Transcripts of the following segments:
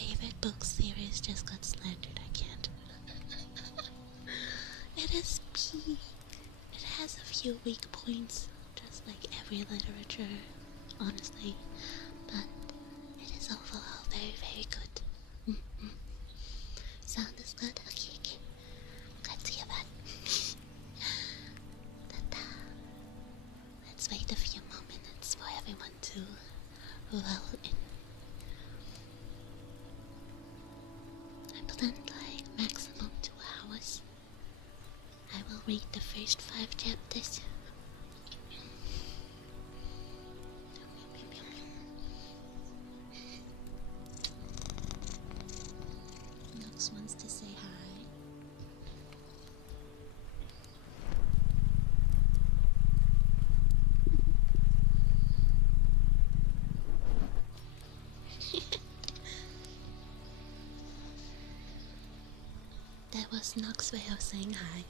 favorite book series just got slandered. I can't. It is peak. It has a few weak points, just like every literature, honestly. But it is overall very, very good. Sound is good? Okay, okay. Glad to hear that. But, let's wait a few more minutes for everyone to roll in. I planned like maximum 2 hours. I will read the first 5 chapters. Nox wants to say hi. That was Nox's way of saying hi.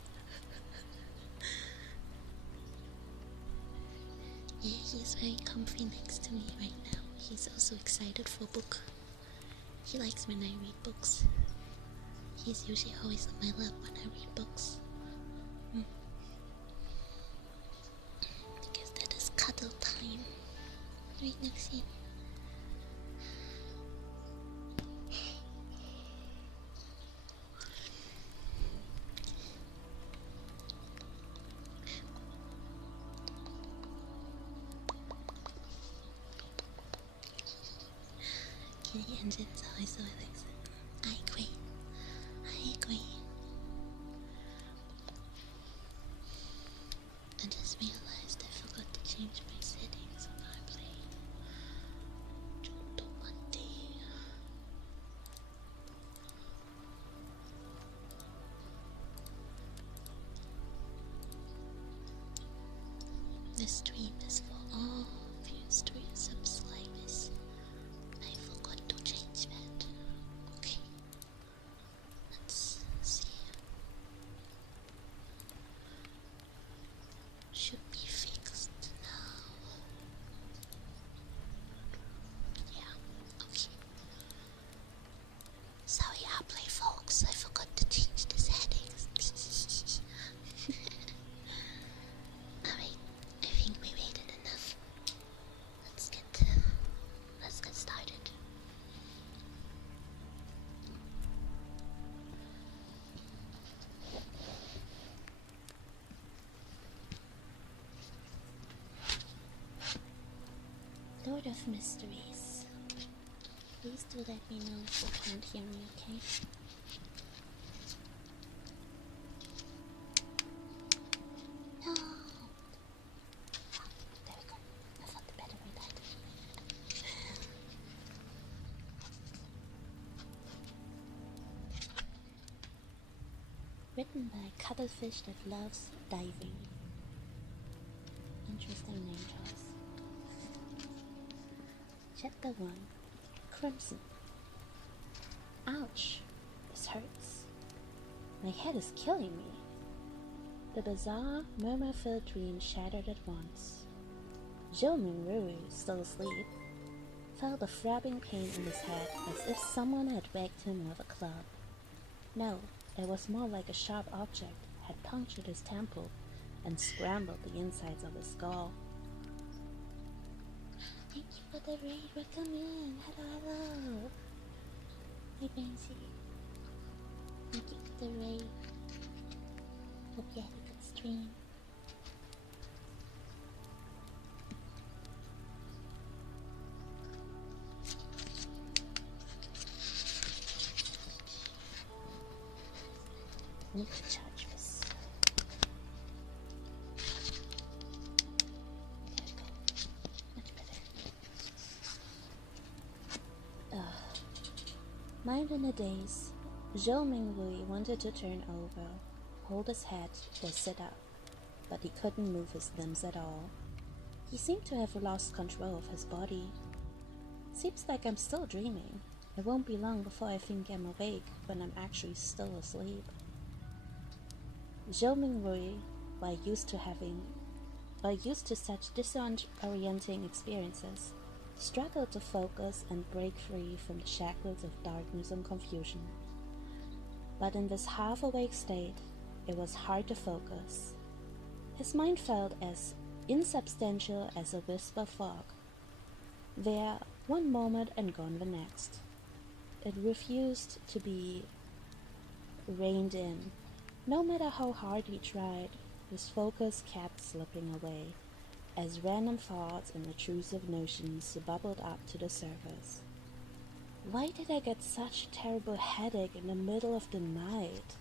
Yeah, he's very comfy next to me right now. He's also excited for book. He likes when I read books. He's usually always on my lap when I read books. Because that is cuddle time. Right, Noxie? Kitty Engine's always so relaxing. I agree. I agree. I just realized I forgot to change my settings on my play. This stream is for all views to your subscribers. I forgot to change that. Okay. Let's see. Should be fixed now. Yeah, okay. Sorry, I'll play folks. I forgot to change the settings. Alright, I think we waited enough. Let's get started. Lord of Mysteries. Please do let me know if you can't hear me, okay? No! There we go. I thought the battery died. Written by Cuttlefish That Loves Diving. Interesting name choice. Chapter 1. Crimson. Ouch! This hurts. My head is killing me. The bizarre, murmur-filled dream shattered at once. Zhou Mingrui, still asleep, felt a throbbing pain in his head as if someone had whacked him with a club. No, it was more like a sharp object had punctured his temple and scrambled the insides of his skull. Thank you for the raid, welcome in. Hello. Hey, Banksy. Thank you for the raid. Hope you had a good stream. Need to charge this. There we go. Much better. Mind in a daze, Zhou Mingrui wanted to turn over, hold his head, or sit up, but he couldn't move his limbs at all. He seemed to have lost control of his body. Seems like I'm still dreaming. It won't be long before I think I'm awake when I'm actually still asleep. Zhou Mingrui, while used to such disorienting experiences, struggled to focus and break free from the shackles of darkness and confusion. But in this half-awake state, it was hard to focus. His mind felt as insubstantial as a wisp of fog. There one moment and gone the next. It refused to be reined in. No matter how hard he tried, his focus kept slipping away, as random thoughts and intrusive notions bubbled up to the surface. Why did I get such a terrible headache in the middle of the night?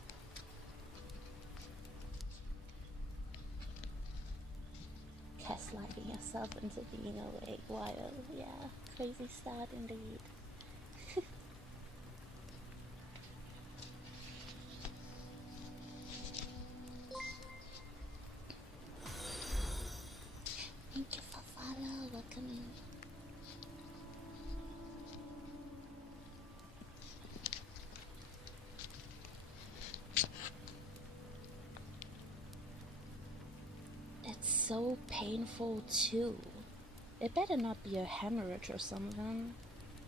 Gaslighting yourself into being awake while, yeah, crazy start indeed. Thank you for follow, welcome in. It's so painful too. It better not be a hemorrhage or something.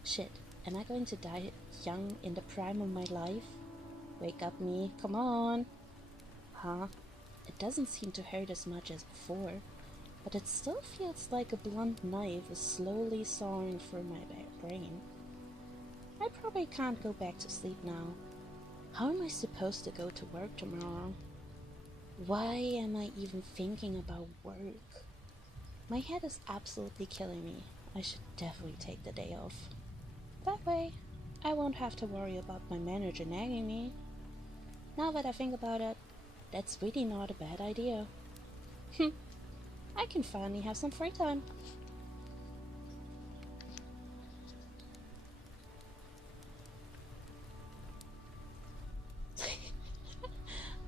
Shit, am I going to die young in the prime of my life? Wake up me, come on. Huh? It doesn't seem to hurt as much as before, but it still feels like a blunt knife is slowly sawing through my brain. I probably can't go back to sleep now. How am I supposed to go to work tomorrow? Why am I even thinking about work? My head is absolutely killing me. I should definitely take the day off. That way, I won't have to worry about my manager nagging me. Now that I think about it, that's really not a bad idea. I can finally have some free time.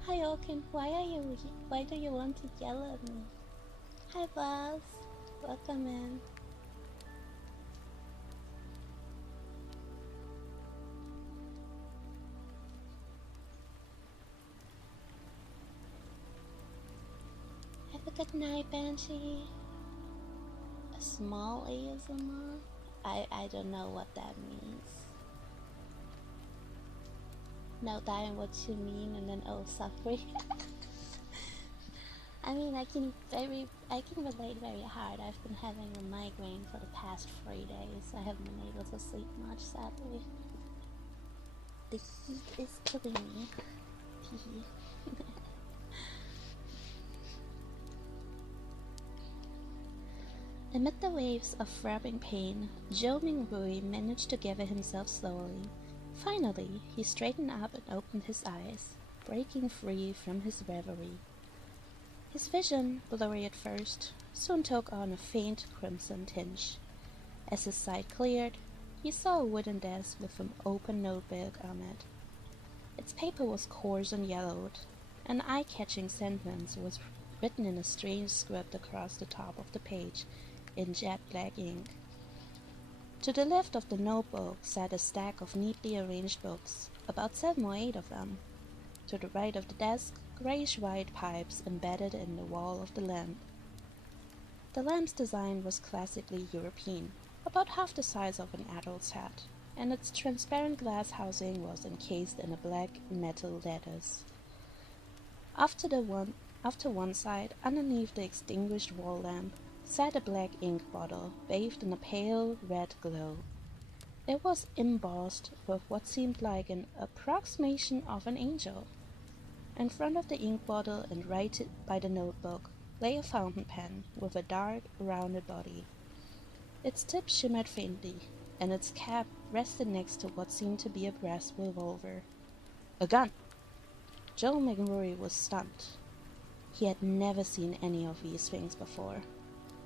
Hi Oaken, why do you want to yell at me? Hi boss, welcome in. Have a good night, Banshee. A small ASMR? I don't know what that means. No, dying what you mean, and then suffering. I mean, I can relate very hard. I've been having a migraine for the past 3 days. I haven't been able to sleep much, sadly. The heat is killing me. Amid the waves of throbbing pain, Zhou Mingrui managed to gather himself slowly. Finally, he straightened up and opened his eyes, breaking free from his reverie. His vision, blurry at first, soon took on a faint crimson tinge. As his sight cleared, he saw a wooden desk with an open notebook on it. Its paper was coarse and yellowed. An eye-catching sentence was written in a strange script across the top of the page in jet black ink. To the left of the notebook sat a stack of neatly arranged books, about 7 or 8 of them. To the right of the desk, grayish-white pipes embedded in the wall of the lamp. The lamp's design was classically European, about half the size of an adult's hat, and its transparent glass housing was encased in a black metal lattice. After one side, underneath the extinguished wall lamp, sat a black ink bottle bathed in a pale red glow. It was embossed with what seemed like an approximation of an angel. In front of the ink bottle and right by the notebook lay a fountain pen with a dark, rounded body. Its tip shimmered faintly, and its cap rested next to what seemed to be a brass revolver. A gun! Joe McMurray was stunned. He had never seen any of these things before,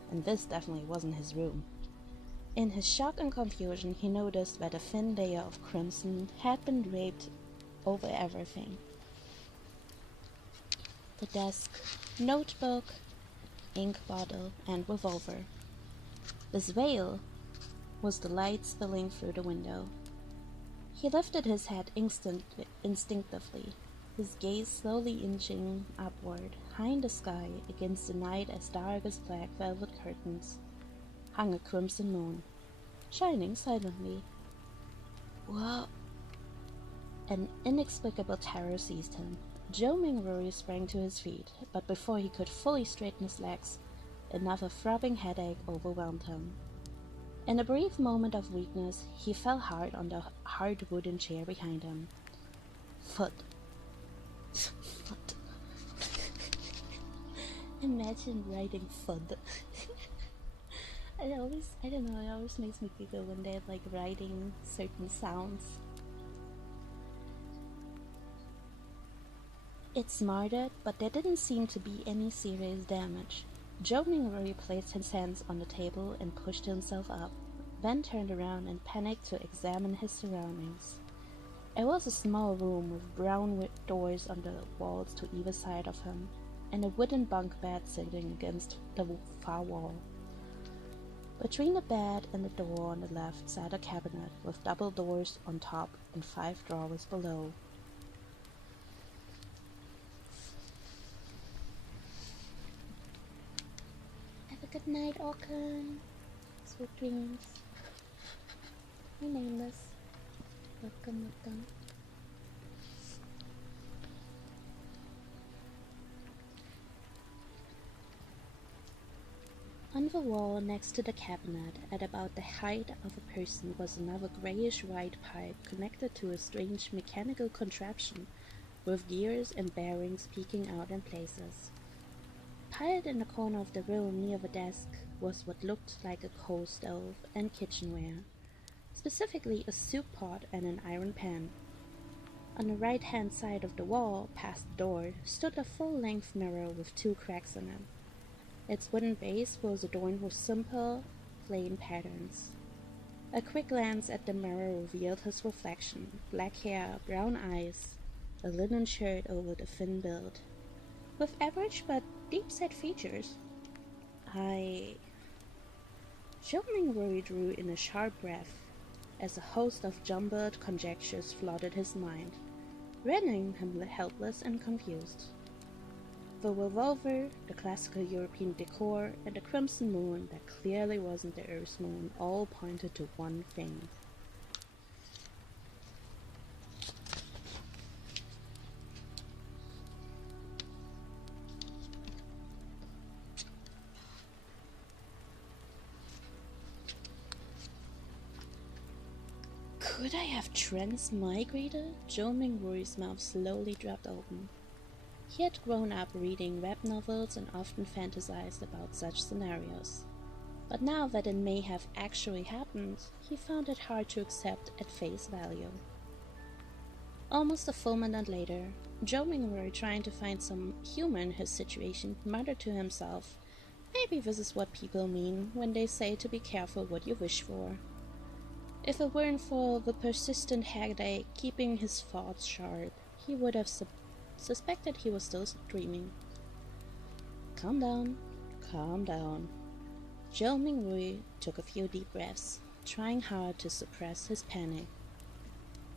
and this definitely wasn't his room. In his shock and confusion, he noticed that a thin layer of crimson had been draped over everything. The desk, notebook, ink bottle, and revolver. This veil was the light spilling through the window. He lifted his head instinctively, his gaze slowly inching upward. High in the sky, against the night as dark as black velvet curtains, hung a crimson moon. shining silently. What? An inexplicable terror seized him. Joe Mingruri sprang to his feet, but before he could fully straighten his legs, another throbbing headache overwhelmed him. In a brief moment of weakness, he fell hard on the hard wooden chair behind him. Foot. Foot. Imagine writing foot. I don't know, it always makes me giggle when they're like writing certain sounds. It smarted, but there didn't seem to be any serious damage. Joe Mingruri placed his hands on the table and pushed himself up, then turned around and panicked to examine his surroundings. It was a small room with brown doors on the walls to either side of him, and a wooden bunk bed sitting against the far wall. Between the bed and the door on the left sat a cabinet with double doors on top and 5 drawers below. Have a good night, Orkan. Sweet dreams. My nameless. Welcome. On the wall next to the cabinet, at about the height of a person, was another grayish-white pipe connected to a strange mechanical contraption with gears and bearings peeking out in places. Piled in the corner of the room near the desk was what looked like a coal stove and kitchenware, specifically a soup pot and an iron pan. On the right-hand side of the wall, past the door, stood a full-length mirror with 2 cracks in it. Its wooden base was adorned with simple, plain patterns. A quick glance at the mirror revealed his reflection: black hair, brown eyes, a linen shirt over the thin build, with average but deep-set features. Joe Mingruri drew in a sharp breath as a host of jumbled conjectures flooded his mind, rendering him helpless and confused. The revolver, the classical European decor, and the crimson moon that clearly wasn't the Earth's moon all pointed to one thing. Could I have transmigrated? Joe Mingruri's mouth slowly dropped open. He had grown up reading web novels and often fantasized about such scenarios. But now that it may have actually happened, he found it hard to accept at face value. Almost a full minute later, Joe Mingruri, trying to find some humor in his situation, muttered to himself, "Maybe this is what people mean when they say to be careful what you wish for." If it weren't for the persistent headache keeping his thoughts sharp, he would have suspected he was still dreaming. Calm down. Joe Mingruri took a few deep breaths, trying hard to suppress his panic.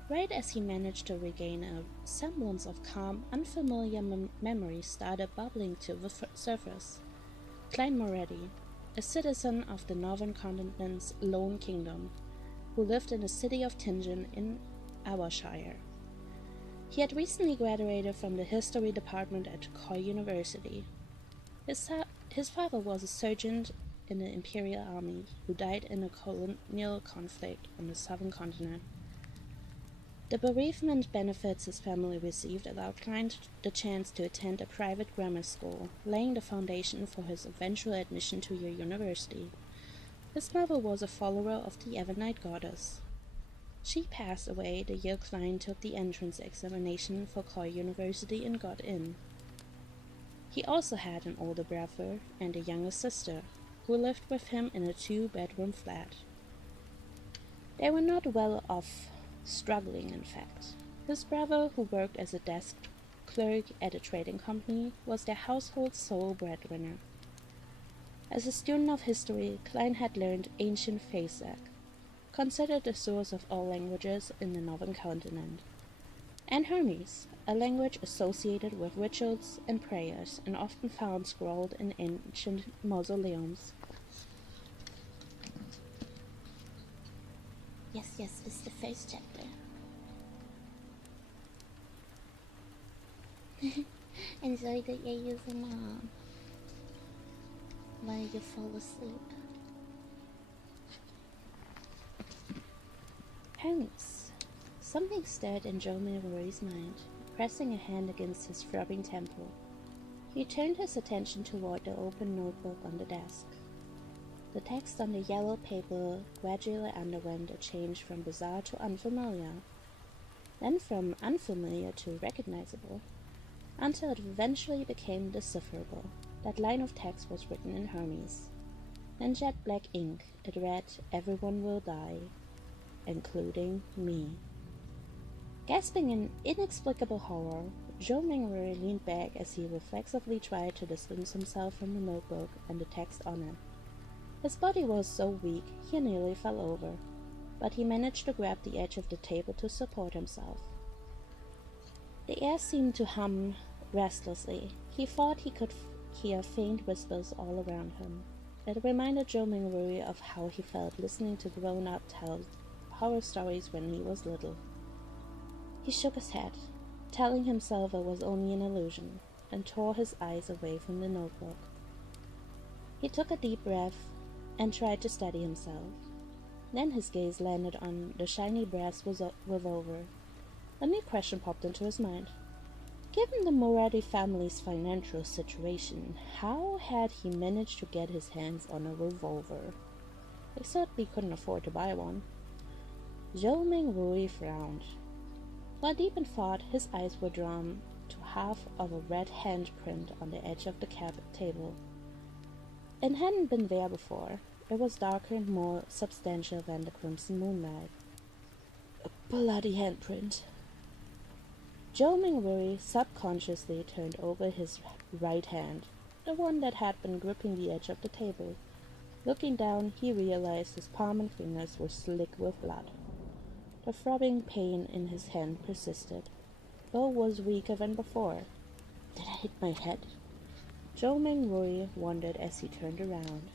Right as he managed to regain a semblance of calm, unfamiliar memories started bubbling to the surface. Klein Moretti, a citizen of the northern continent's lone kingdom, who lived in the city of Tingen in Ayrshire. He had recently graduated from the history department at Coy University. His father was a sergeant in the Imperial Army who died in a colonial conflict on the southern continent. The bereavement benefits his family received allowed Klein the chance to attend a private grammar school, laying the foundation for his eventual admission to a university. His mother was a follower of the Evernite goddess. She passed away the year Klein took the entrance examination for Coy University and got in. He also had an older brother and a younger sister, who lived with him in a 2-bedroom flat. They were not well off, struggling in fact. His brother, who worked as a desk clerk at a trading company, was their household's sole breadwinner. As a student of history, Klein had learned ancient Phasic, considered the source of all languages in the northern continent, and Hermes, a language associated with rituals and prayers and often found scrawled in ancient mausoleums. Yes, yes, it's the first chapter. Enjoy the ASMR while you fall asleep. Holmes. Something stirred in Joe Milroy's mind, pressing a hand against his throbbing temple. He turned his attention toward the open notebook on the desk. The text on the yellow paper gradually underwent a change from bizarre to unfamiliar, then from unfamiliar to recognizable, until it eventually became decipherable. That line of text was written in Hermes. In jet black ink, it read, "Everyone will die, including me." Gasping in inexplicable horror, Joe Mingru leaned back as he reflexively tried to distance himself from the notebook and the text on it. His body was so weak he nearly fell over, but he managed to grab the edge of the table to support himself. The air seemed to hum restlessly. He thought he could hear faint whispers all around him. It reminded Joe Mingru of how he felt listening to grown-up tell horror stories when he was little. He shook his head, telling himself it was only an illusion, and tore his eyes away from the notebook. He took a deep breath and tried to steady himself. Then his gaze landed on the shiny brass revolver. A new question popped into his mind. Given the Moretti family's financial situation, how had he managed to get his hands on a revolver? They certainly couldn't afford to buy one. Zhou Mingru frowned. While deep in thought, his eyes were drawn to half of a red handprint on the edge of the table. It hadn't been there before. It was darker and more substantial than the crimson moonlight. A bloody handprint. Joe Mingru subconsciously turned over his right hand, the one that had been gripping the edge of the table. Looking down, he realized his palm and fingers were slick with blood. The throbbing pain in his hand persisted. Bo was weaker than before. Did I hit my head? Joe Mingru wondered as he turned around.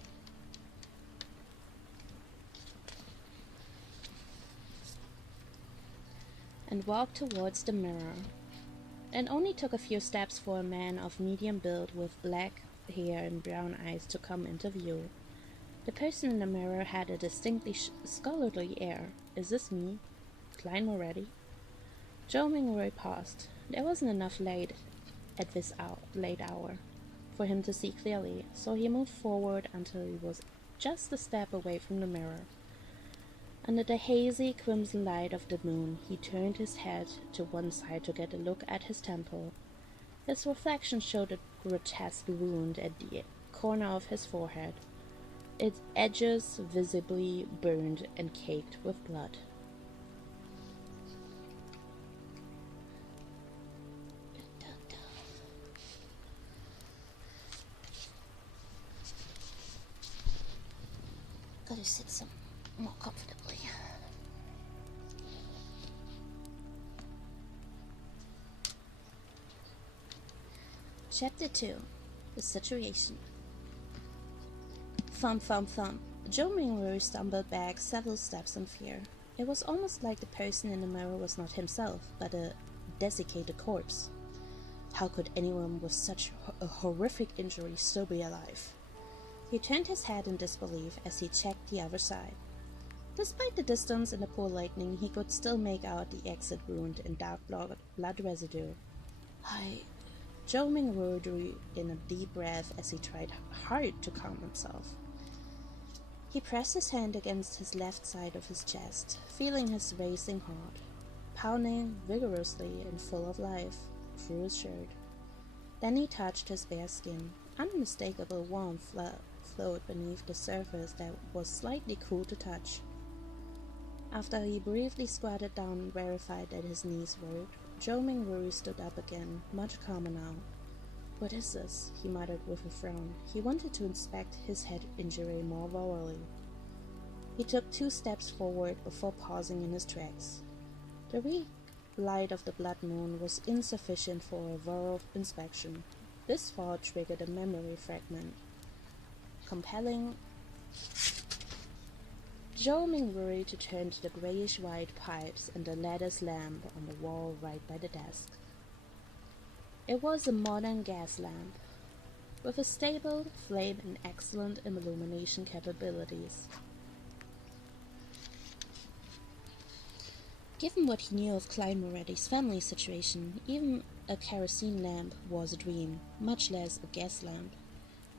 And walked towards the mirror. It only took a few steps for a man of medium build with black hair and brown eyes to come into view. The person in the mirror had a distinctly scholarly air. Is this me? Klein already? Joe Mingru paused. There wasn't enough light at this late hour for him to see clearly, so he moved forward until he was just a step away from the mirror. Under the hazy crimson light of the moon, he turned his head to one side to get a look at his temple. His reflection showed a grotesque wound at the corner of his forehead, its edges visibly burned and caked with blood. Gotta sit some more comfortably. Chapter 2. The Situation. Thump, thump, thump. Joe Mingru stumbled back several steps in fear. It was almost like the person in the mirror was not himself, but a desiccated corpse. How could anyone with such a horrific injury still be alive? He turned his head in disbelief as he checked the other side. Despite the distance and the poor lighting, he could still make out the exit wound and dark blood residue. Joe Mingru drew in a deep breath as he tried hard to calm himself. He pressed his hand against his left side of his chest, feeling his racing heart, pounding vigorously and full of life through his shirt. Then he touched his bare skin. Unmistakable warmth flowed beneath the surface that was slightly cool to touch. After he briefly squatted down and verified that his knees worked, Joe Mingru stood up again, much calmer now. What is this? He muttered with a frown. He wanted to inspect his head injury more thoroughly. He took 2 steps forward before pausing in his tracks. The weak light of the blood moon was insufficient for a thorough inspection. This thought triggered a memory fragment, compelling Zhou Ming worried to turn to the grayish-white pipes and the lattice lamp on the wall right by the desk. It was a modern gas lamp, with a stable flame and excellent illumination capabilities. Given what he knew of Klein Moretti's family situation, even a kerosene lamp was a dream, much less a gas lamp.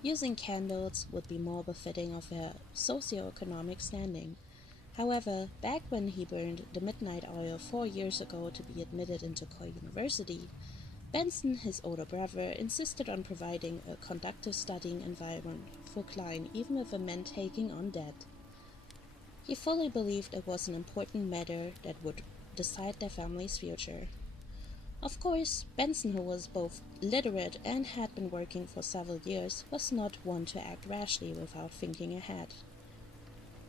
Using candles would be more befitting of their socio-economic standing. However, back when he burned the midnight oil 4 years ago to be admitted into Coy University, Benson, his older brother, insisted on providing a conducive studying environment for Klein, even if it meant taking on debt. He fully believed it was an important matter that would decide their family's future. Of course, Benson, who was both literate and had been working for several years, was not one to act rashly without thinking ahead.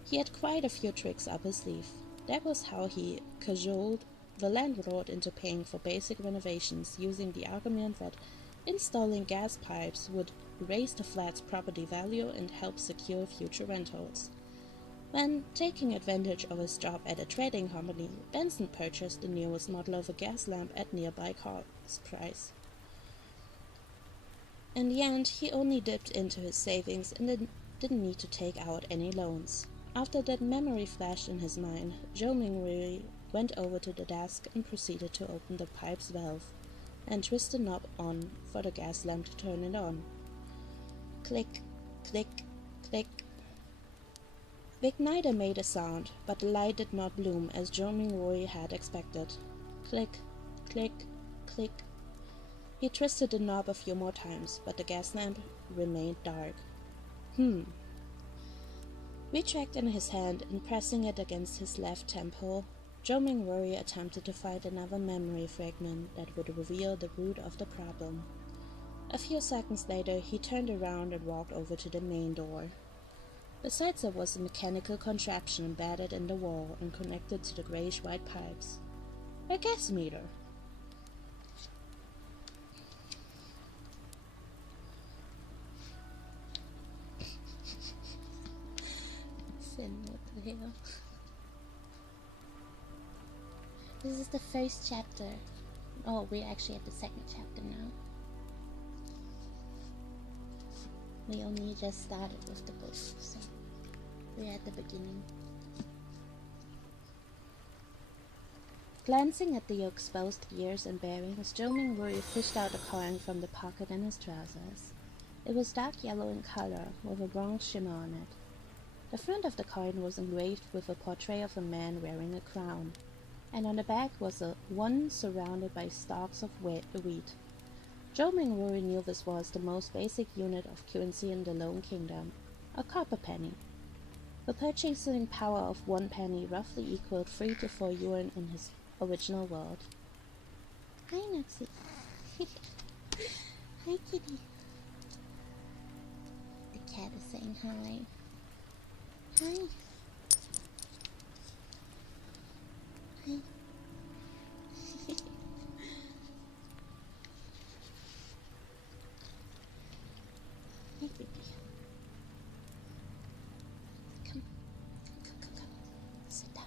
He had quite a few tricks up his sleeve. That was how he cajoled the landlord into paying for basic renovations, using the argument that installing gas pipes would raise the flat's property value and help secure future rentals. When, taking advantage of his job at a trading company, Benson purchased the newest model of a gas lamp at nearby cost price. In the end, he only dipped into his savings and didn't need to take out any loans. After that memory flashed in his mind, Zhou Mingwei went over to the desk and proceeded to open the pipe's valve and twist the knob on for the gas lamp to turn it on. Click, click, click. The igniter made a sound, but the light did not bloom as Zhou Mingwei had expected. Click, click, click. He twisted the knob a few more times, but the gas lamp remained dark. Retract in his hand and pressing it against his left temple, Zhou Mingwei attempted to find another memory fragment that would reveal the root of the problem. A few seconds later, he turned around and walked over to the main door. Besides, there was a mechanical contraption embedded in the wall and connected to the grayish-white pipes. A gas meter. Sin, what the hell? This is the first chapter. Oh, we're actually at the second chapter now. We only just started with the book, so we're at the beginning. Glancing at the exposed gears and bearings, Zhou Mingwei fished out a coin from the pocket in his trousers. It was dark yellow in color, with a bronze shimmer on it. The front of the coin was engraved with a portrait of a man wearing a crown, and on the back was a 1 surrounded by stalks of wheat. Zhou Mingwei knew this was the most basic unit of currency in the Lone Kingdom, a copper penny. The purchasing power of 1 penny roughly equaled 3 to 4 yuan in his original world. Hi, Nazi. Hi, kitty. The cat is saying hi. Hi. Hi. Hey, baby. Come. Sit down.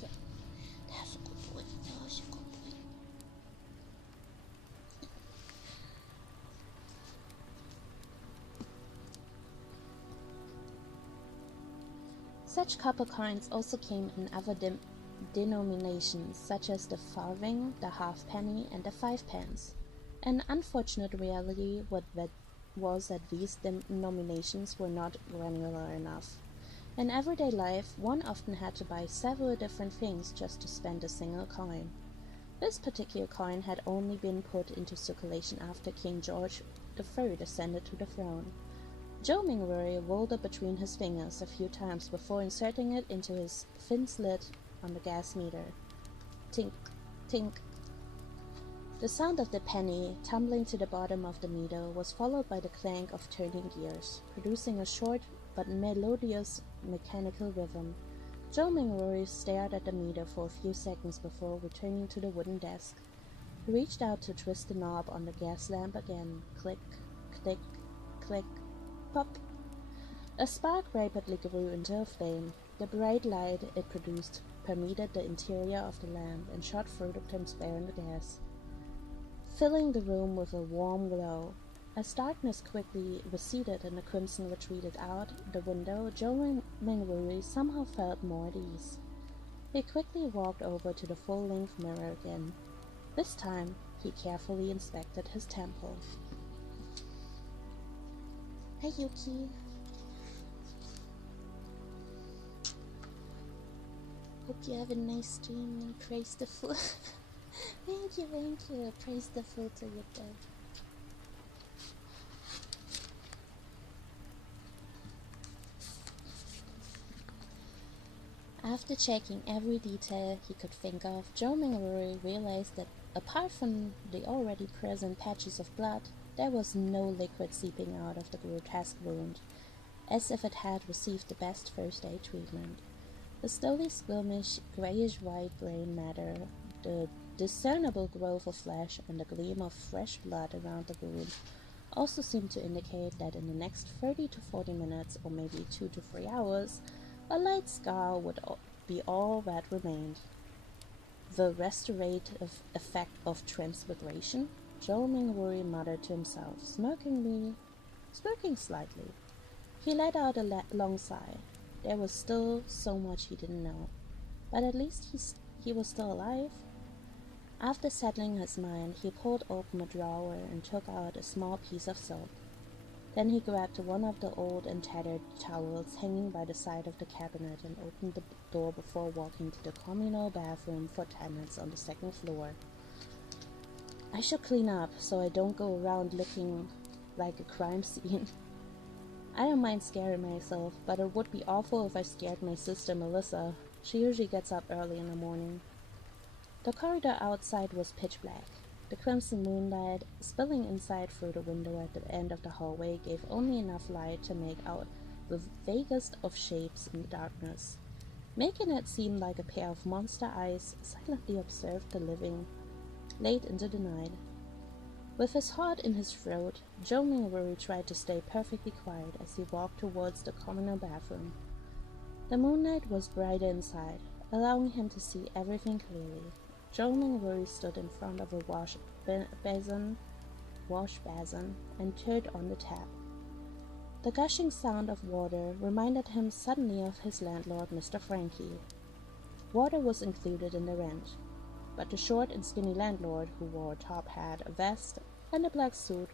Yeah. That's a good boy. That's a good boy. Such copper coins also came in other denominations, such as the farthing, the halfpenny, and the 5 pence. An unfortunate reality was that these denominations were not granular enough. In everyday life, one often had to buy several different things just to spend a single coin. This particular coin had only been put into circulation after King George III ascended to the throne. Zhou Mingwei rolled it between his fingers a few times before inserting it into his thin slit on the gas meter. Tink, tink. The sound of the penny tumbling to the bottom of the meter was followed by the clank of turning gears, producing a short but melodious mechanical rhythm. Zhou Mingwei stared at the meter for a few seconds before returning to the wooden desk. He reached out to twist the knob on the gas lamp again. Click, click, click, pop. A spark rapidly grew into a flame. The bright light it produced permeated the interior of the lamp and shot through the transparent gas, filling the room with a warm glow. As darkness quickly receded and the crimson retreated out the window, Zhou Mingwei somehow felt more at ease. He quickly walked over to the full-length mirror again. This time, he carefully inspected his temple. Hi, Yuki. Hope you have a nice dream and praise the fool. Thank you. Praise the fool to your dad. After checking every detail he could think of, Zhou Mingwei realized that apart from the already present patches of blood, there was no liquid seeping out of the grotesque wound, as if it had received the best first aid treatment. The slowly squirmish, grayish-white brain matter, the discernible growth of flesh, and the gleam of fresh blood around the wound also seemed to indicate that in the next 30 to 40 minutes, or maybe 2 to 3 hours, a light scar would be all that remained. The restorative effect of transmigration? Zhou Mingwei muttered to himself, smirking slightly. He let out a long sigh. There was still so much he didn't know, but at least he was still alive. After settling his mind, he pulled open a drawer and took out a small piece of silk. Then he grabbed one of the old and tattered towels hanging by the side of the cabinet and opened the door before walking to the communal bathroom for tenants on the second floor. I should clean up so I don't go around looking like a crime scene. I don't mind scaring myself, but it would be awful if I scared my sister Melissa. She usually gets up early in the morning. The corridor outside was pitch black. The crimson moonlight, spilling inside through the window at the end of the hallway, gave only enough light to make out the vaguest of shapes in the darkness. Making it seem like a pair of monster eyes silently observed the living late into the night. With his heart in his throat, Zhou Mingwei tried to stay perfectly quiet as he walked towards the communal bathroom. The moonlight was brighter inside, allowing him to see everything clearly. Zhou Mingwei stood in front of a wash basin and turned on the tap. The gushing sound of water reminded him suddenly of his landlord, Mr. Frankie. Water was included in the rent, but the short and skinny landlord, who wore a top hat, a vest, and a black suit,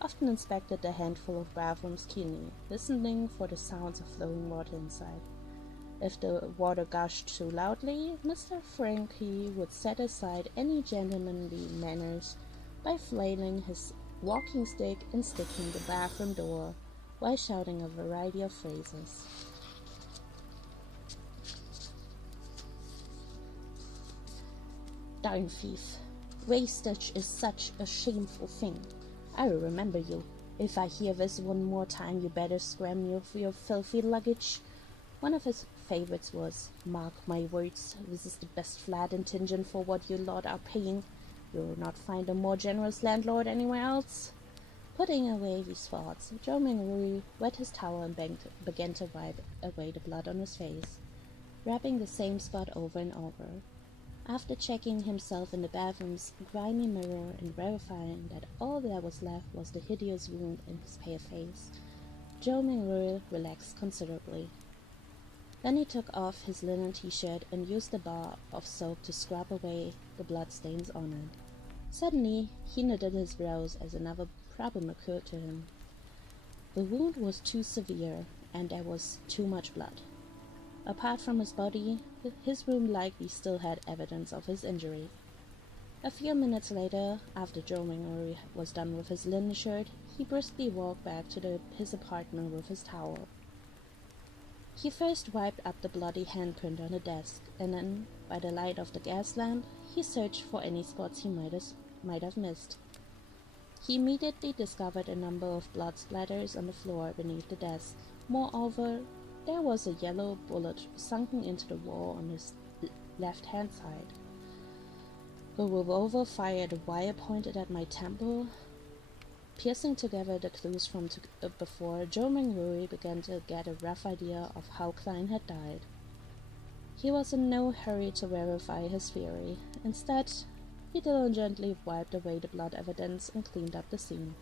often inspected the handful of bathrooms keenly, listening for the sounds of flowing water inside. If the water gushed too loudly, Mr. Frankie would set aside any gentlemanly manners by flailing his walking stick and sticking the bathroom door while shouting a variety of phrases. Darn thief. Wastage is such a shameful thing. I will remember you. If I hear this one more time, you better scram for your filthy luggage. One of his favorites was, mark my words, this is the best flat contingent for what your lot are paying. You will not find a more generous landlord anywhere else. Putting away these thoughts, Zhou Mingwei wet his towel and began to wipe away the blood on his face, rubbing the same spot over and over. After checking himself in the bathroom's grimy mirror and verifying that all that was left was the hideous wound in his pale face, Zhou Mingwei relaxed considerably. Then he took off his linen t-shirt and used a bar of soap to scrub away the bloodstains on it. Suddenly, he knitted his brows as another problem occurred to him. The wound was too severe, and there was too much blood. Apart from his body, his room likely still had evidence of his injury. A few minutes later, after Zhou Mingwei was done with his linen shirt, he briskly walked back to his apartment with his towel. He first wiped up the bloody handprint on the desk, and then, by the light of the gas lamp, he searched for any spots he might have missed. He immediately discovered a number of blood splatters on the floor beneath the desk. Moreover, there was a yellow bullet sunken into the wall on his left-hand side. The revolver fired a wire pointed at my temple. Piecing together the clues from before, Zhou Mingrui began to get a rough idea of how Klein had died. He was in no hurry to verify his theory. Instead, he diligently wiped away the blood evidence and cleaned up the scene.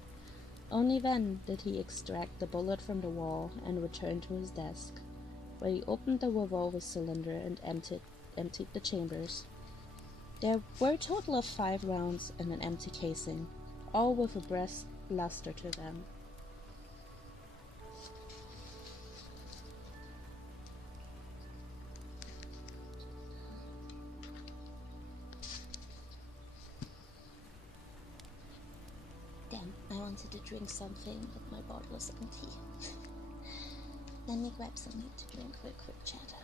Only then did he extract the bullet from the wall and return to his desk, where he opened the revolver cylinder and emptied the chambers. There were a total of 5 rounds in an empty casing, all with a brass luster to them. Damn, I wanted to drink something, but my bottle was empty. Let me grab something to drink for a quick chat.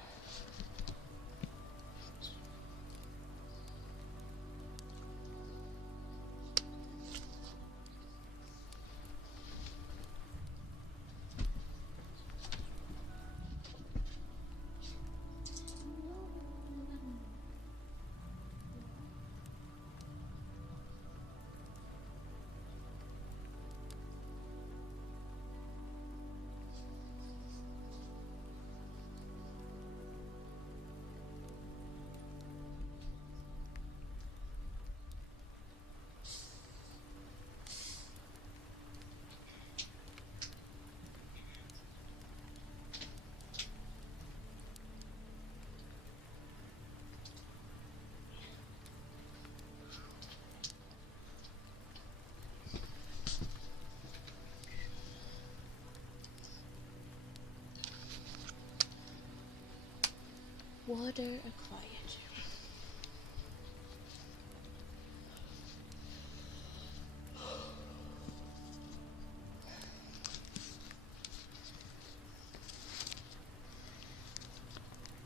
Water acquired.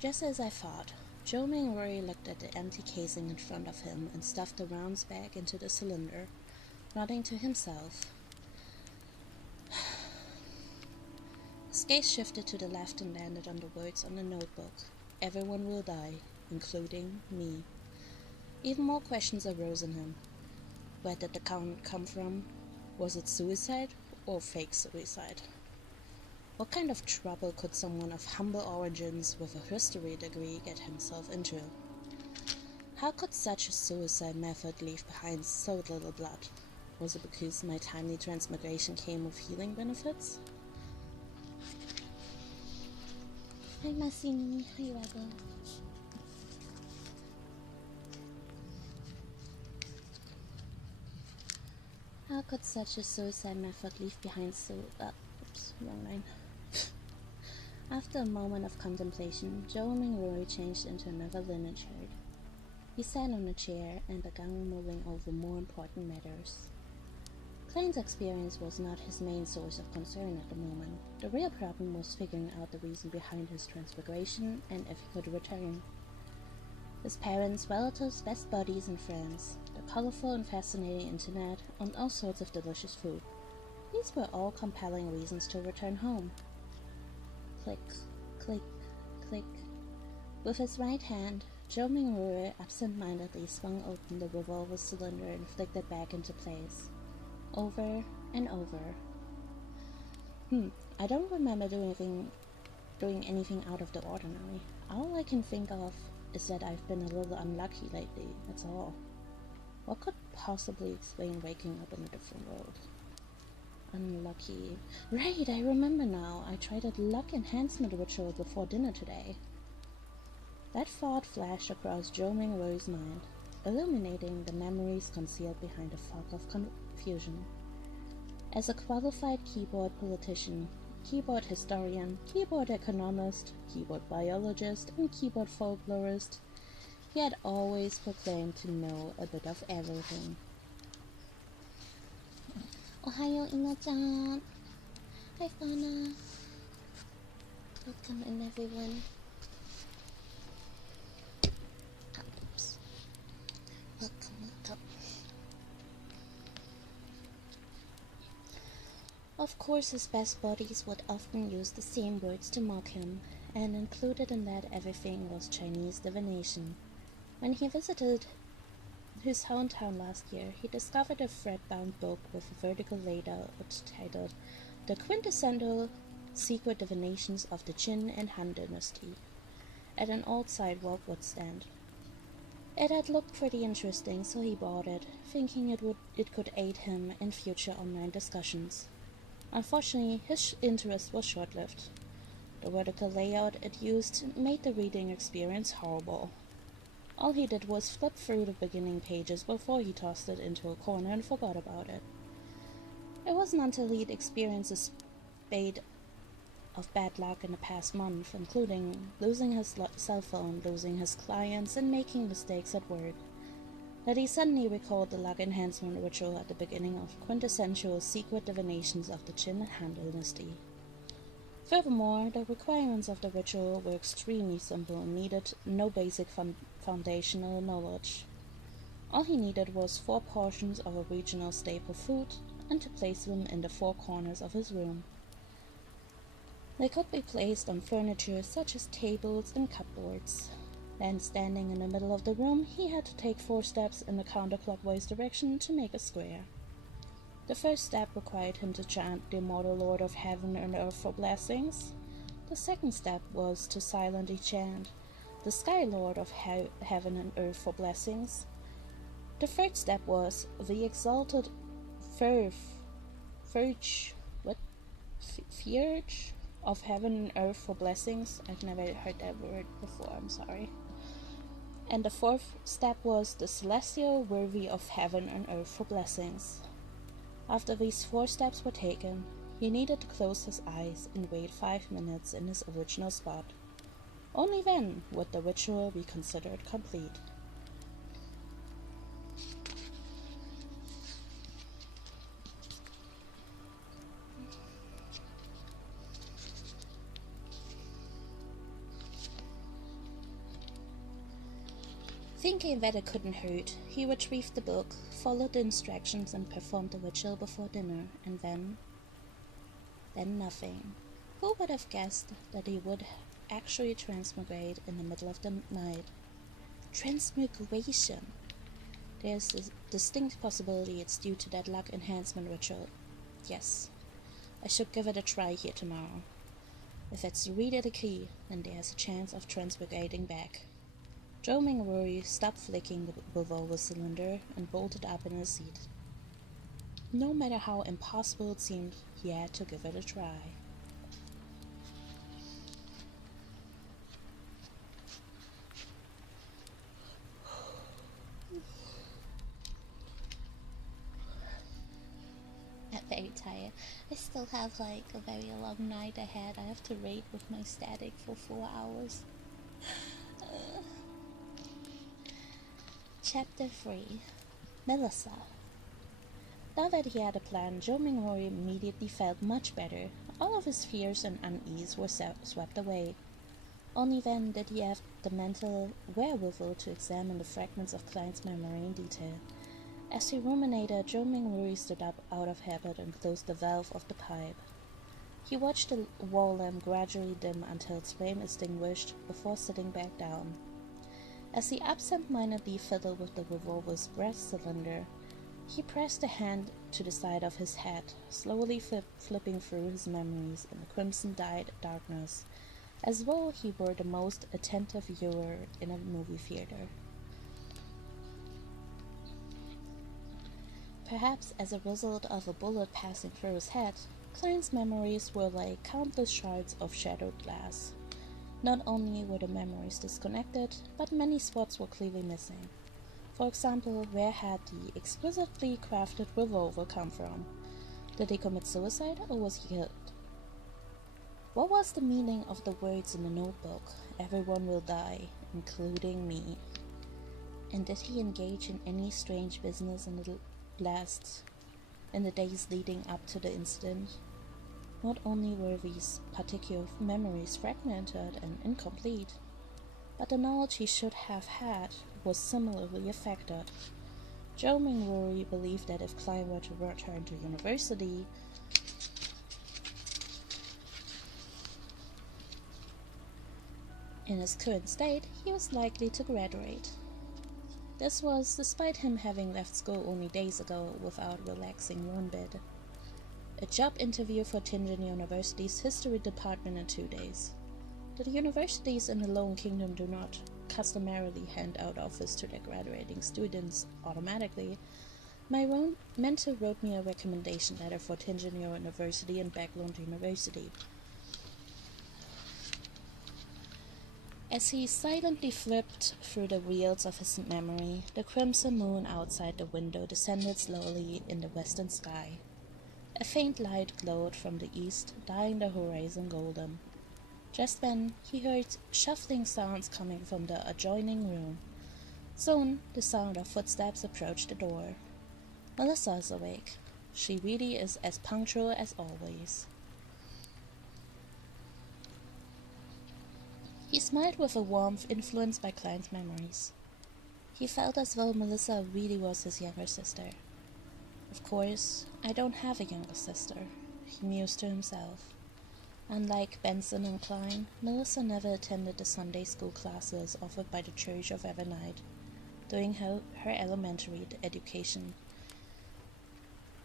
Just as I thought, Zhou Mingrui looked at the empty casing in front of him and stuffed the rounds back into the cylinder, nodding to himself. His gaze shifted to the left and landed on the words on the notebook. Everyone will die, including me. Even more questions arose in him. Where did the count come from? Was it suicide or fake suicide? What kind of trouble could someone of humble origins with a history degree get himself into? How could such a suicide method leave behind so little blood? Was it because my timely transmigration came with healing benefits? Hi Massini, hi Rebel. How could such a suicide method leave behind oops, wrong line. After a moment of contemplation, Zhou Mingrui changed into another linen shirt. He sat on a chair and began mulling over more important matters. Klein's experience was not his main source of concern at the moment. The real problem was figuring out the reason behind his transmigration and if he could return. His parents, relatives, best buddies and friends, the colorful and fascinating internet, and all sorts of delicious food. These were all compelling reasons to return home. Click, click, click. With his right hand, Zhou Mingrui absent-mindedly swung open the revolver cylinder and flicked it back into place. Over and over. I don't remember doing anything out of the ordinary. All I can think of is that I've been a little unlucky lately, that's all. What could possibly explain waking up in a different world? Unlucky. Right, I remember now. I tried a luck enhancement ritual before dinner today. That thought flashed across Zhou Mingrui's mind, illuminating the memories concealed behind a fog of confusion. As a qualified keyboard politician, keyboard historian, keyboard economist, keyboard biologist, and keyboard folklorist, he had always proclaimed to know a bit of everything. Ohayo, Ina-chan. Hi, Fauna. Welcome in, everyone. Oops. Welcome. Of course, his best buddies would often use the same words to mock him, and included in that everything was Chinese divination. When he visited his hometown last year, he discovered a thread-bound book with a vertical layout titled The Quintessential Secret Divinations of the Qin and Han Dynasty at an old sidewalk wood stand. It had looked pretty interesting, so he bought it, thinking it could aid him in future online discussions. Unfortunately, his interest was short-lived. The vertical layout it used made the reading experience horrible. All he did was flip through the beginning pages before he tossed it into a corner and forgot about it. It wasn't until he'd experienced a spate of bad luck in the past month, including losing his cell phone, losing his clients, and making mistakes at work, that he suddenly recalled the luck enhancement ritual at the beginning of Quintessential Secret Divinations of the Qin and Han Dynasty. Furthermore, the requirements of the ritual were extremely simple and needed no basic foundational knowledge. All he needed was 4 portions of a regional staple food and to place them in the 4 corners of his room. They could be placed on furniture such as tables and cupboards. Then, standing in the middle of the room, he had to take 4 steps in the counterclockwise direction to make a square. The first step required him to chant the immortal Lord of Heaven and Earth for blessings. The second step was to silently chant the Sky Lord of Heaven and Earth for blessings. The third step was the exalted Furge of Heaven and Earth for blessings. I've never heard that word before, I'm sorry. And the fourth step was the Celestial Worthy of Heaven and Earth for blessings. After these 4 steps were taken, he needed to close his eyes and wait 5 minutes in his original spot. Only then would the ritual be considered complete. Thinking that it couldn't hurt, he retrieved the book, followed the instructions, and performed the ritual before dinner, and then nothing. Who would have guessed that he would actually transmigrate in the middle of the night? Transmigration! There's a distinct possibility it's due to that luck enhancement ritual. Yes, I should give it a try here tomorrow. If it's really the key, then there's a chance of transmigrating back. Droning Rory stopped flicking the revolver cylinder and bolted up in his seat. No matter how impossible it seemed, he had to give it a try. I'm very tired. I still have a very long night ahead. I have to raid with my static for 4 hours. Chapter 3. Melissa. Now that he had a plan, Zhou Mingrui immediately felt much better. All of his fears and unease were swept away. Only then did he have the mental wherewithal to examine the fragments of Klein's memory in detail. As he ruminated, Zhou Mingrui stood up out of habit and closed the valve of the pipe. He watched the wall lamp gradually dim until its flame extinguished before sitting back down. As he absent-mindedly fiddled with the revolver's breath cylinder, he pressed a hand to the side of his head, slowly flipping through his memories in the crimson-dyed darkness, as though he were the most attentive viewer in a movie theater. Perhaps as a result of a bullet passing through his head, Klein's memories were like countless shards of shattered glass. Not only were the memories disconnected, but many spots were clearly missing. For example, where had the exquisitely crafted revolver come from? Did he commit suicide or was he killed? What was the meaning of the words in the notebook, "Everyone will die, including me"? And did he engage in any strange business in the days leading up to the incident? Not only were these particular memories fragmented and incomplete, but the knowledge he should have had was similarly affected. Zhou Mingrui believed that if Klein were to return to university, in his current state, he was likely to graduate. This was despite him having left school only days ago without relaxing one bit. A job interview for Tianjin University's history department in 2 days. The universities in the Lone Kingdom do not customarily hand out offers to their graduating students automatically. My mentor wrote me a recommendation letter for Tianjin University and Backlund University. As he silently flipped through the reels of his memory, the crimson moon outside the window descended slowly in the western sky. A faint light glowed from the east, dyeing the horizon golden. Just then, he heard shuffling sounds coming from the adjoining room. Soon, the sound of footsteps approached the door. Melissa is awake. She really is as punctual as always. He smiled with a warmth influenced by Klein's memories. He felt as though Melissa really was his younger sister. Of course, I don't have a younger sister, he mused to himself. Unlike Benson and Klein, Melissa never attended the Sunday school classes offered by the Church of Evernight during her elementary education.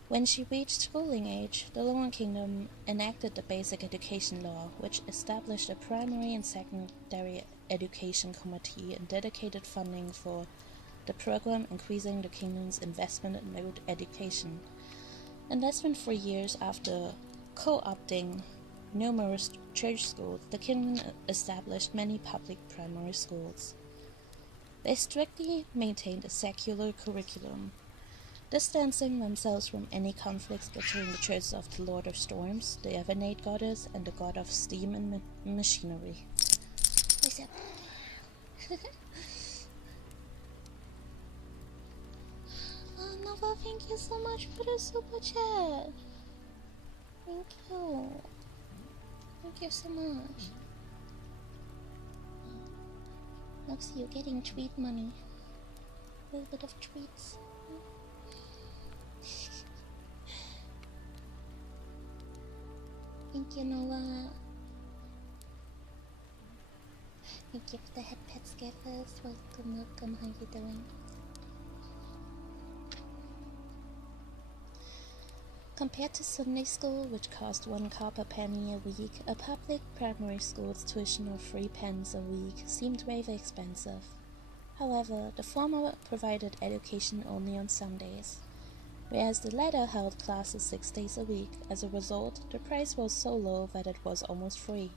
When she reached schooling age, the Lower Kingdom enacted the Basic Education Law, which established a primary and secondary education committee and dedicated funding for the program, increasing the kingdom's investment in middle education. In less than 3 years after co-opting numerous church schools, the kingdom established many public primary schools. They strictly maintained a secular curriculum, distancing themselves from any conflicts between the churches of the Lord of Storms, the Evernight goddess, and the god of steam and machinery. What's up? Oh, Nova, thank you so much for the super chat. Thank you. Thank you so much. Looks you getting tweet money. A little bit of tweets. Thank you, Noah. Thank you for the head pet scare first. Welcome, how you doing? Compared to Sunday school, which cost 1 copper penny a week, a public primary school's tuition of 3 pence a week seemed rather expensive. However, the former provided education only on Sundays, whereas the latter held classes 6 days a week. As a result, the price was so low that it was almost free.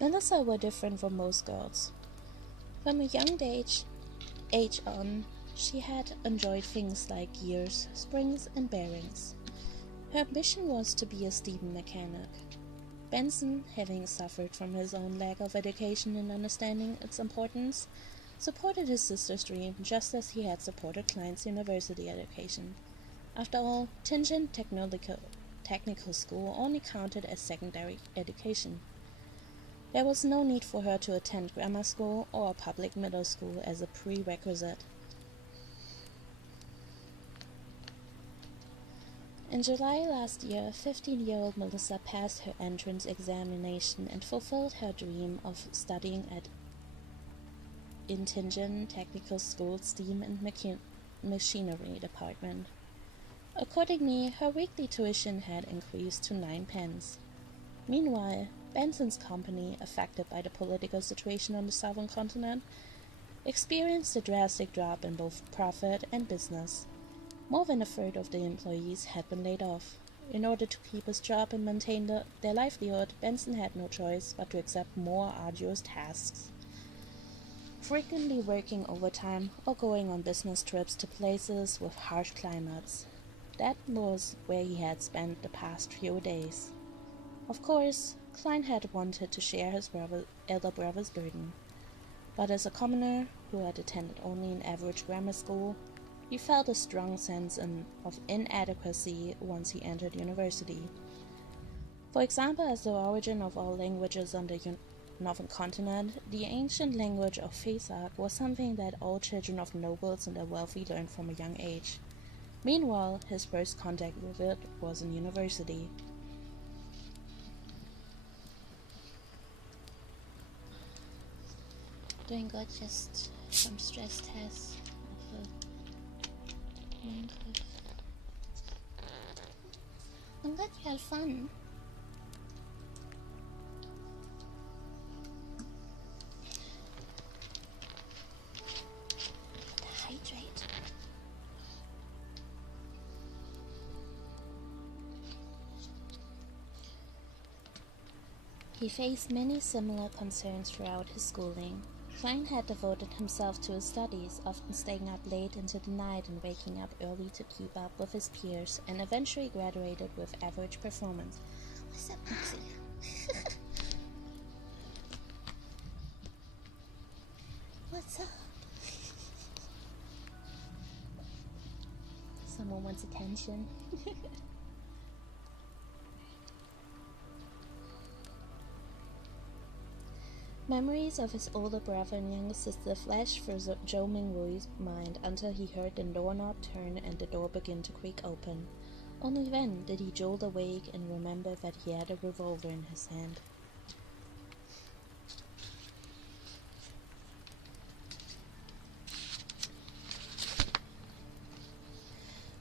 Melissa were different from most girls. From a young age on, she had enjoyed things like gears, springs, and bearings. Her ambition was to be a steam mechanic. Benson, having suffered from his own lack of education and understanding its importance, supported his sister's dream just as he had supported Klein's university education. After all, Tianjin Technical School only counted as secondary education. There was no need for her to attend grammar school or a public middle school as a prerequisite. In July last year, 15-year-old Melissa passed her entrance examination and fulfilled her dream of studying in Tianjin Technical School's Steam and Machinery department. Accordingly, her weekly tuition had increased to 9 pence. Meanwhile, Benson's company, affected by the political situation on the southern continent, experienced a drastic drop in both profit and business. More than a third of the employees had been laid off. In order to keep his job and maintain their livelihood, Benson had no choice but to accept more arduous tasks, frequently working overtime or going on business trips to places with harsh climates. That was where he had spent the past few days. Of course, Klein had wanted to share his elder brother's burden, but as a commoner who had attended only an average grammar school, he felt a strong sense of inadequacy once he entered university. For example, as the origin of all languages on the northern continent, the ancient language of Fesak was something that all children of nobles and the wealthy learned from a young age. Meanwhile, his first contact with it was in university. Doing good, just some stress tests. I'm glad you had fun. Hydrate. He faced many similar concerns throughout his schooling. Klein had devoted himself to his studies, often staying up late into the night and waking up early to keep up with his peers, and eventually graduated with average performance. What's up, Maxie? What's up? Someone wants attention. Memories of his older brother and younger sister flashed through Zhou Mingrui's mind until he heard the doorknob turn and the door begin to creak open. Only then did he jolt awake and remember that he had a revolver in his hand.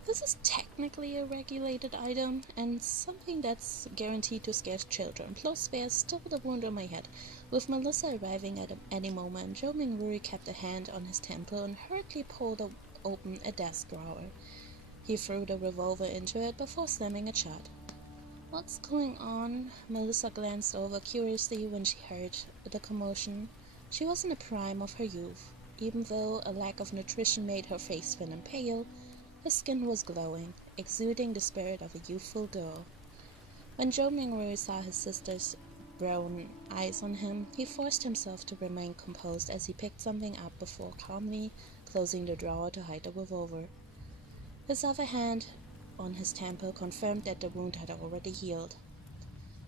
This is technically a regulated item, and something that's guaranteed to scare children. Plus, there's still the wound on my head. With Melissa arriving at any moment, Zhou Mingrui kept a hand on his temple and hurriedly pulled open a desk drawer. He threw the revolver into it before slamming it shut. What's going on? Melissa glanced over curiously when she heard the commotion. She was in the prime of her youth. Even though a lack of nutrition made her face thin and pale, her skin was glowing, exuding the spirit of a youthful girl. When Zhou Mingrui saw his sister's brown eyes on him, he forced himself to remain composed as he picked something up before calmly closing the drawer to hide the revolver. His other hand on his temple confirmed that the wound had already healed.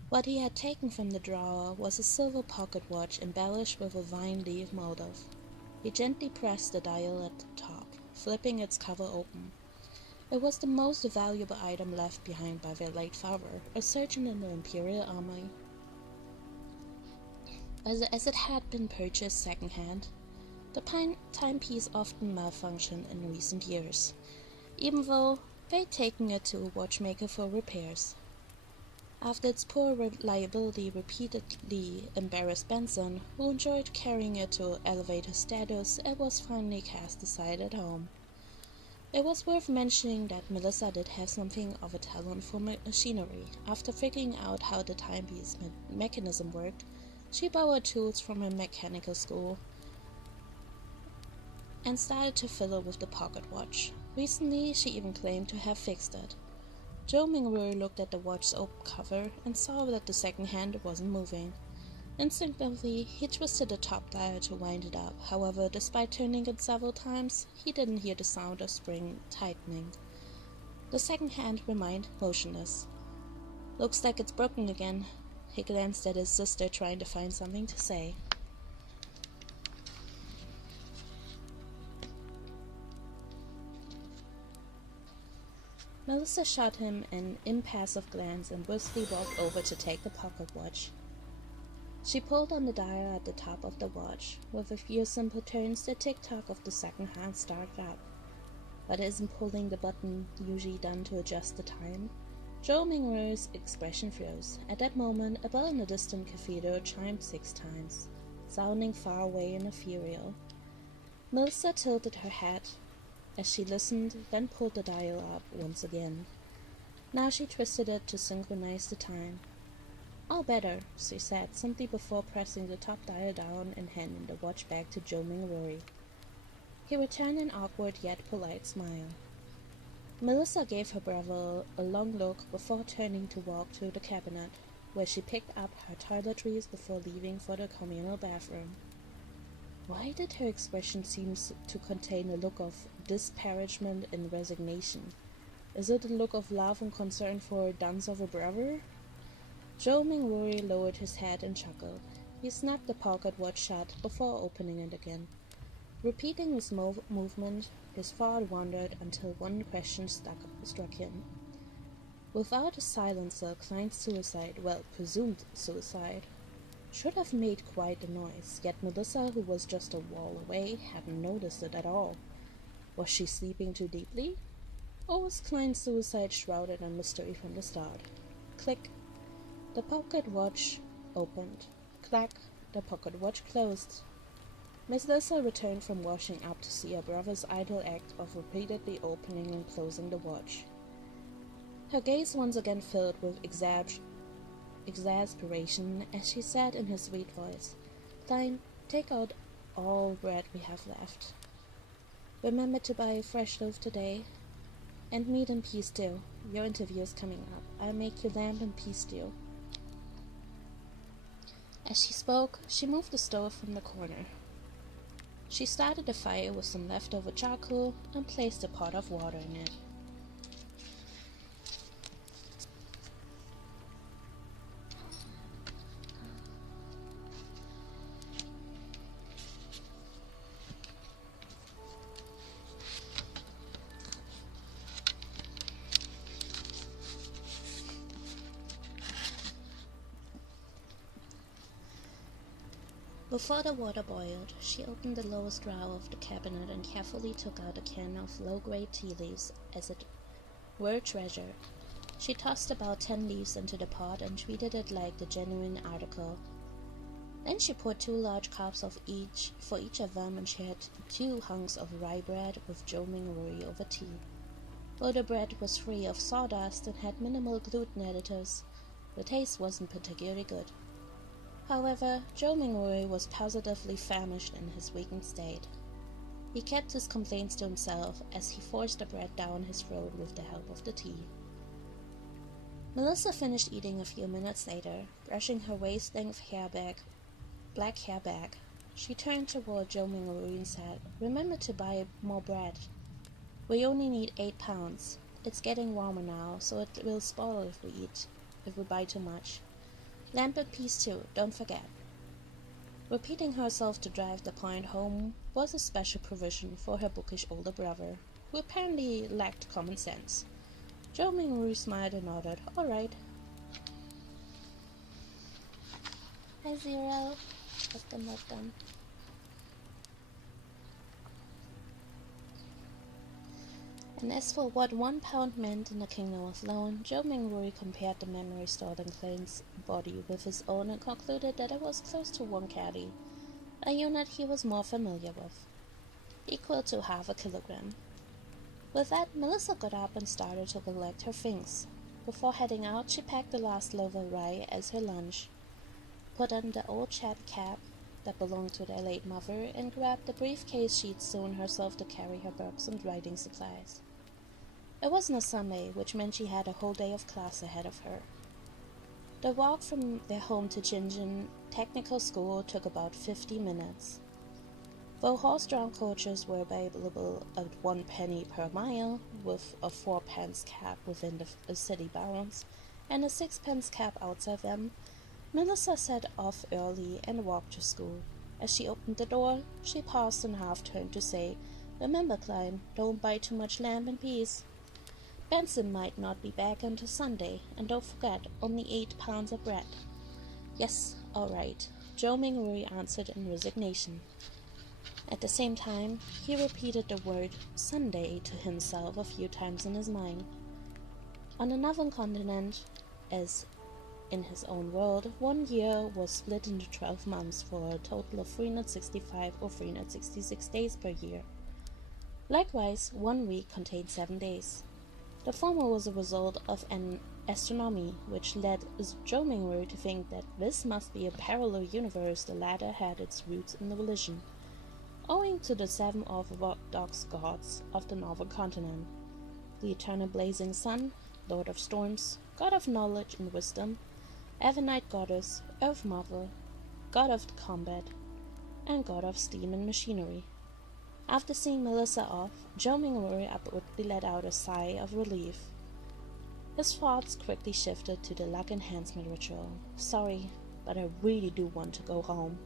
What he had taken from the drawer was a silver pocket watch embellished with a vine leaf motif. He gently pressed the dial at the top, flipping its cover open. It was the most valuable item left behind by their late father, a sergeant in the Imperial Army. As it had been purchased second-hand, the timepiece often malfunctioned in recent years, even though they'd taken it to a watchmaker for repairs. After its poor reliability repeatedly embarrassed Benson, who enjoyed carrying it to elevate his status, it was finally cast aside at home. It was worth mentioning that Melissa did have something of a talent for machinery. After figuring out how the timepiece mechanism worked, she borrowed tools from her mechanical school and started to fiddle with the pocket watch. Recently, she even claimed to have fixed it. Zhou Mingrui looked at the watch's open cover and saw that the second hand wasn't moving. Instinctively, he twisted the top dial to wind it up. However, despite turning it several times, he didn't hear the sound of spring tightening. The second hand remained motionless. Looks like it's broken again. He glanced at his sister, trying to find something to say. Melissa shot him an impassive glance and briskly walked over to take the pocket watch. She pulled on the dial at the top of the watch. With a few simple turns, the tick-tock of the second hand started up. But isn't pulling the button usually done to adjust the time? Zhou Mingrui's expression froze. At that moment, a bell in the distant cathedral chimed 6 times, sounding far away and ethereal. Melissa tilted her head as she listened, then pulled the dial up once again. Now she twisted it to synchronize the time. "All better," she said, simply before pressing the top dial down and handing the watch back to Zhou Mingrui. He returned an awkward yet polite smile. Melissa gave her brother a long look before turning to walk to the cabinet, where she picked up her toiletries before leaving for the communal bathroom. Why did her expression seem to contain a look of disparagement and resignation? Is it a look of love and concern for a dunce of a brother? Zhou Mingrui lowered his head and chuckled. He snapped the pocket watch shut before opening it again. Repeating this movement, his thought wandered until one question struck him. Without a silencer, Klein's suicide, well, presumed suicide, should have made quite a noise, yet Melissa, who was just a wall away, hadn't noticed it at all. Was she sleeping too deeply? Or was Klein's suicide shrouded in mystery from the start? Click. The pocket watch opened. Clack. The pocket watch closed. Miss Lissa returned from washing up to see her brother's idle act of repeatedly opening and closing the watch. Her gaze once again filled with exasperation as she said in her sweet voice, "Klein, take out all bread we have left. Remember to buy a fresh loaf today. And meat and peas stew. Your interview is coming up. I'll make you lamb and peas stew." As she spoke, she moved the stove from the corner. She started a fire with some leftover charcoal and placed a pot of water in it. Before the water boiled, she opened the lowest drawer of the cabinet and carefully took out a can of low-grade tea leaves, as it were a treasure. She tossed about 10 leaves into the pot and treated it like the genuine article. Then she poured 2 large cups of each for each of them, and she had 2 hunks of rye bread with Jo Mingwuri over tea. Though the bread was free of sawdust and had minimal gluten additives, the taste wasn't particularly good. However, Jo Mingwuri was positively famished in his weakened state. He kept his complaints to himself as he forced the bread down his throat with the help of the tea. Melissa finished eating a few minutes later, brushing her waist-length black hair back. She turned toward Jo Mingwuri and said, "Remember to buy more bread. We only need 8 pounds. It's getting warmer now, so it will spoil if we buy too much. Lamb and peas too, don't forget." Repeating herself to drive the point home was a special provision for her bookish older brother, who apparently lacked common sense. Jo Mingwuri smiled and nodded, "All right." Hi, Zero. Welcome. And as for what 1 pound meant in the kingdom of Lone, Jo Mingwuri compared the memory stored in Klein's body with his own and concluded that it was close to 1 caddy, a unit he was more familiar with, equal to half a kilogram. With that, Melissa got up and started to collect her things. Before heading out, she packed the last loaf of rye as her lunch, put on the old shabby cap that belonged to their late mother, and grabbed the briefcase she'd sewn herself to carry her books and writing supplies. It wasn't a Sunday, which meant she had a whole day of class ahead of her. The walk from their home to Jinjin Technical School took about 50 minutes. Though horse-drawn coaches were available at 1 penny per mile, with a 4-pence cap within the city bounds and a 6-pence cap outside them, Melissa set off early and walked to school. As she opened the door, she paused and half-turned to say, "Remember, Klein, don't buy too much lamb and peas. Benson might not be back until Sunday, and don't forget, only 8 pounds of bread." "Yes, all right," Jo Mingwuri answered in resignation. At the same time, he repeated the word Sunday to himself a few times in his mind. On another continent, as in his own world, 1 year was split into 12 months for a total of 365 or 366 days per year. Likewise, 1 week contained 7 days. The former was a result of an astronomy, which led Jo Mingwuri to think that this must be a parallel universe. The latter had its roots in the religion, owing to the 7 orthodox gods of the northern continent: the eternal blazing sun, lord of storms, god of knowledge and wisdom, Avenite goddess, earth mother, god of combat, and god of steam and machinery. After seeing Melissa off, Jo Mingwuri abruptly let out a sigh of relief. His thoughts quickly shifted to the luck enhancement ritual. "Sorry, but I really do want to go home."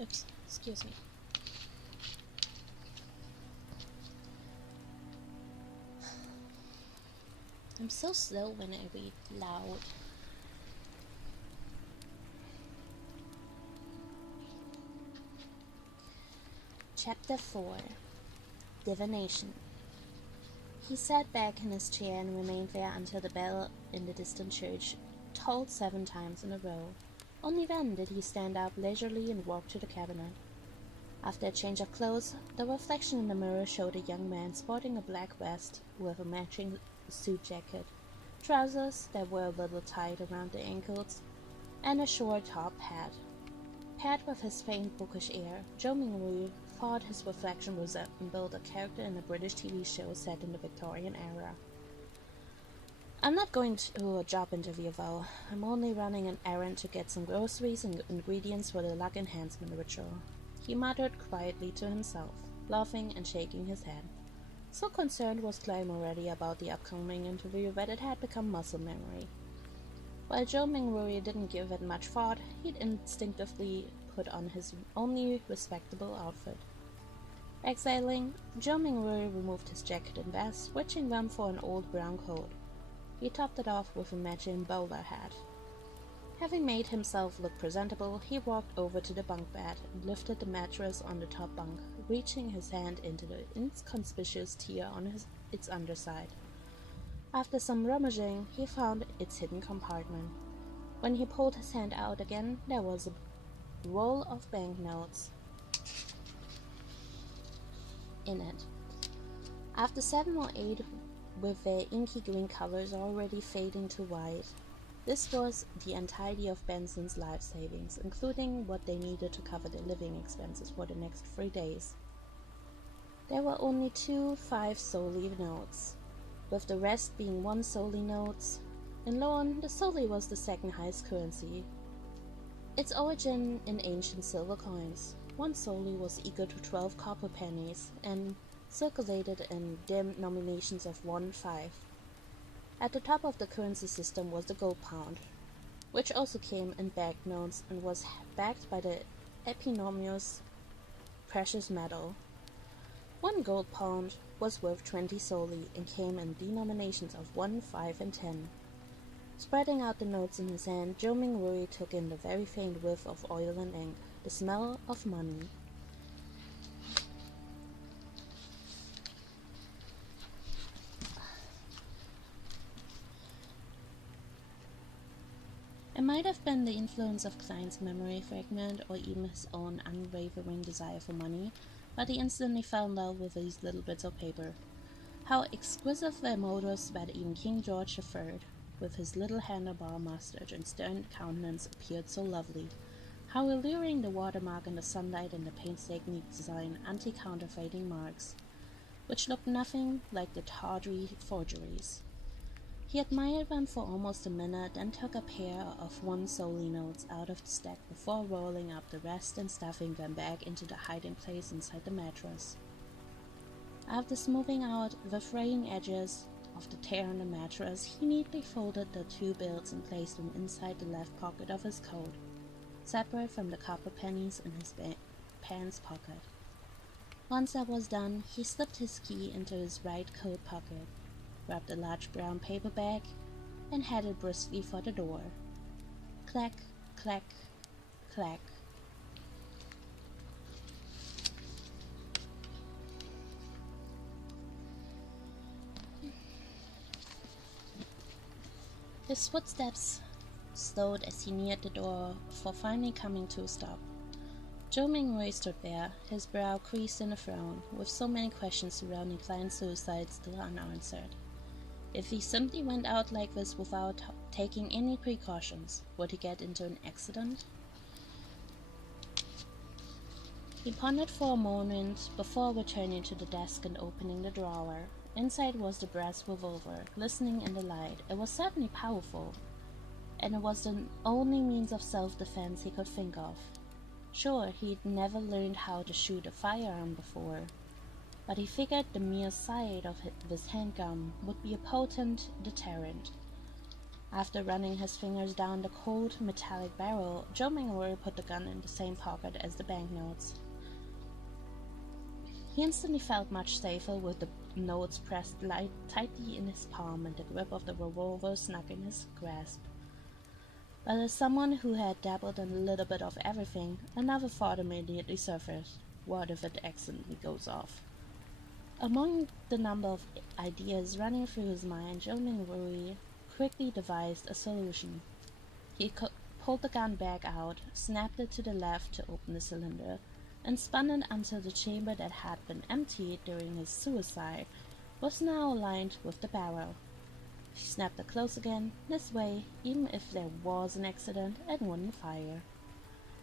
Oops, excuse me. I'm so slow when I read loud. Chapter 4. Divination. He sat back in his chair and remained there until the bell in the distant church tolled 7 times in a row. Only then did he stand up leisurely and walk to the cabinet. After a change of clothes, the reflection in the mirror showed a young man sporting a black vest with a matching suit jacket, trousers that were a little tight around the ankles, and a short top hat. Paired with his faint bookish air, Zhou Mingrui thought his reflection resembled a character in a British TV show set in the Victorian era. I'm not going to a job interview, though. I'm only running an errand to get some groceries and ingredients for the luck enhancement ritual, he muttered quietly to himself, laughing and shaking his head. So concerned was Clem already about the upcoming interview that it had become muscle memory. While Zhou Mingrui didn't give it much thought, he'd instinctively put on his only respectable outfit. Exhaling, Zhou Mingrui removed his jacket and vest, switching them for an old brown coat. He topped it off with a matching bowler hat. Having made himself look presentable, he walked over to the bunk bed and lifted the mattress on the top bunk, reaching his hand into the inconspicuous tier on its underside. After some rummaging, he found its hidden compartment. When he pulled his hand out again, there was a roll of banknotes in it. After 7 or 8 with their inky green colors already fading to white, this was the entirety of Benson's life savings, including what they needed to cover their living expenses for the next 3 days. There were only 2 5-soldi notes, with the rest being 1 soldi notes. In Lorne, the soldi was the second highest currency. Its origin in ancient silver coins. 1 soldi was equal to 12 copper pennies and circulated in denominations of 1 5. At the top of the currency system was the gold pound, which also came in banknotes and was backed by the eponymous precious metal. 1 gold pound was worth 20 soldi and came in denominations of 1, 5, and 10. Spreading out the notes in his hand, Zhou Mingrui took in the very faint whiff of oil and ink, the smell of money. It might have been the influence of Klein's memory fragment or even his own unwavering desire for money, but he instantly fell in love with these little bits of paper. How exquisite their motives that even King George III, with his little handlebar mustache and stern countenance, appeared so lovely. How alluring the watermark in the sunlight and the painstakingly designed anti-counterfeiting marks, which looked nothing like the tawdry forgeries. He admired them for almost a minute, then took a pair of 1 soldi notes out of the stack before rolling up the rest and stuffing them back into the hiding place inside the mattress. After smoothing out the fraying edges of the tear in the mattress, he neatly folded the 2 bills and placed them inside the left pocket of his coat, separate from the copper pennies in his pants pocket. Once that was done, he slipped his key into his right coat pocket, grabbed a large brown paper bag, and headed briskly for the door. Clack, clack, clack. His footsteps slowed as he neared the door before finally coming to a stop. Zhou Mingrui stood there, his brow creased in a frown, with so many questions surrounding Klein's suicide still unanswered. If he simply went out like this without taking any precautions, would he get into an accident? He pondered for a moment before returning to the desk and opening the drawer. Inside was the brass revolver, glistening in the light. It was certainly powerful, and it was the only means of self-defense he could think of. Sure, he'd never learned how to shoot a firearm before, but he figured the mere sight of this handgun would be a potent deterrent. After running his fingers down the cold, metallic barrel, Zhou Mingwei put the gun in the same pocket as the banknotes. He instantly felt much safer with the notes pressed tightly in his palm and the grip of the revolver snug in his grasp. But as someone who had dabbled in a little bit of everything, another thought immediately surfaced. What if it accidentally goes off? Among the number of ideas running through his mind, Zhou Mingwei quickly devised a solution. He pulled the gun back out, snapped it to the left to open the cylinder, and spun it until the chamber that had been emptied during his suicide was now aligned with the barrel. He snapped it close again. This way, even if there was an accident, it wouldn't fire.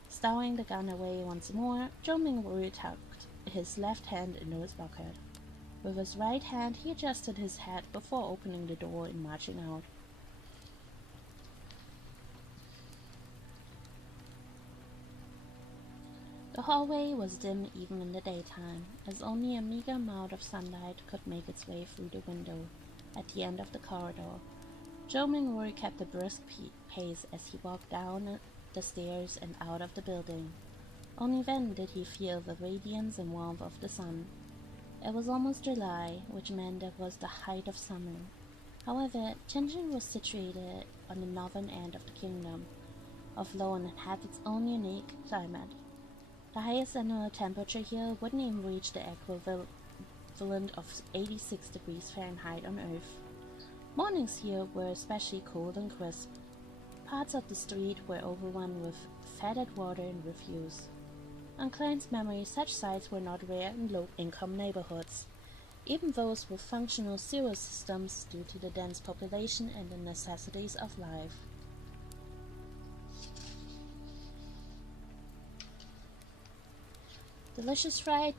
Stowing the gun away once more, Zhou Mingwei tucked his left hand into his pocket. With his right hand, he adjusted his hat before opening the door and marching out. The hallway was dim even in the daytime, as only a meager amount of sunlight could make its way through the window at the end of the corridor. Zhou Mingwei kept a brisk pace as he walked down the stairs and out of the building. Only then did he feel the radiance and warmth of the sun. It was almost July, which meant it was the height of summer. However, Tianjin was situated on the northern end of the kingdom of Lon and had its own unique climate. The highest annual temperature here wouldn't even reach the equivalent of 86 degrees Fahrenheit on Earth. Mornings here were especially cold and crisp. Parts of the street were overrun with fetid water and refuse. On Klein's memory, such sights were not rare in low-income neighborhoods, even those with functional sewer systems due to the dense population and the necessities of life. Delicious fried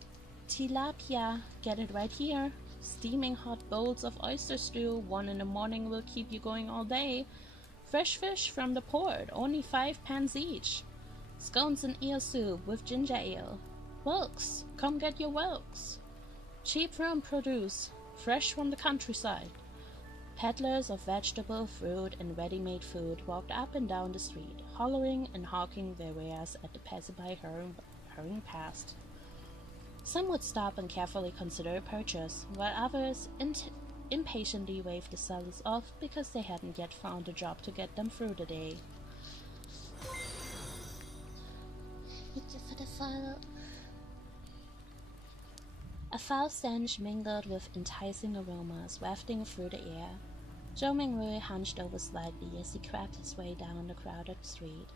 tilapia, get it right here. Steaming hot bowls of oyster stew, 1 in the morning will keep you going all day. Fresh fish from the port, only 5 pence each. Scones and eel soup with ginger ale. Whelks, come get your whelks. Cheap farm produce, fresh from the countryside. Peddlers of vegetable, fruit, and ready-made food walked up and down the street, hollering and hawking their wares at the passerby hurrying past. Some would stop and carefully consider a purchase, while others impatiently waved the sellers off because they hadn't yet found a job to get them through the day. A foul stench mingled with enticing aromas wafting through the air. Zhou Mingwei hunched over slightly as he crept his way down the crowded street.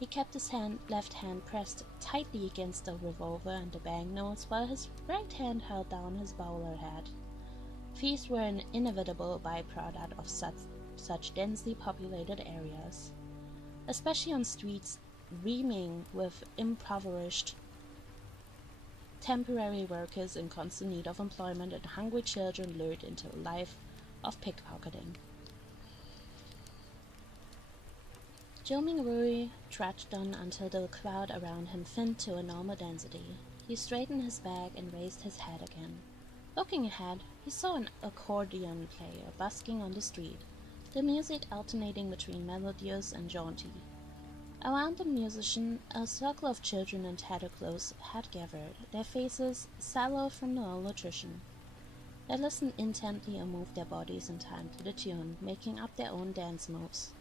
He kept his left hand pressed tightly against the revolver and the banknotes, while his right hand held down his bowler hat. Thieves were an inevitable byproduct of such densely populated areas, especially on streets reaming with impoverished temporary workers in constant need of employment and hungry children lured into a life of pickpocketing. Zhou Mingwei trudged on until the crowd around him thinned to a normal density. He straightened his back and raised his head again. Looking ahead, he saw an accordion player busking on the street, the music alternating between melodious and jaunty. Around the musician, a circle of children in tattered clothes had gathered, their faces sallow from malnutrition. They listened intently and moved their bodies in time to the tune, making up their own dance moves.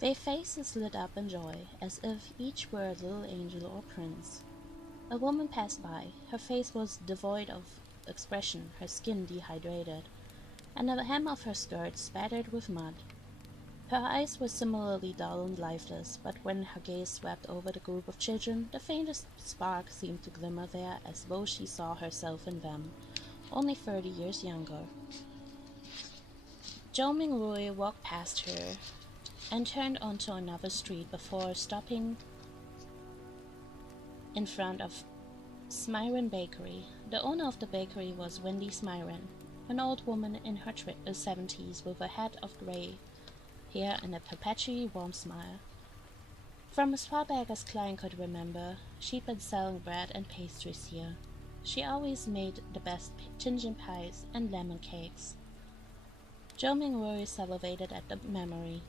Their faces lit up in joy, as if each were a little angel or prince. A woman passed by. Her face was devoid of expression, her skin dehydrated, and the hem of her skirt spattered with mud. Her eyes were similarly dull and lifeless, but when her gaze swept over the group of children, the faintest spark seemed to glimmer there as though she saw herself in them, only 30 years younger. Zhou Mingwei walked past her and turned onto another street before stopping in front of Smiren Bakery. The owner of the bakery was Wendy Smiren, an old woman in her 70s with a head of gray hair and a perpetually warm smile. From as far back as Klein could remember, she'd been selling bread and pastries here. She always made the best ginger pies and lemon cakes. Zhou Mingwei salivated at the memory.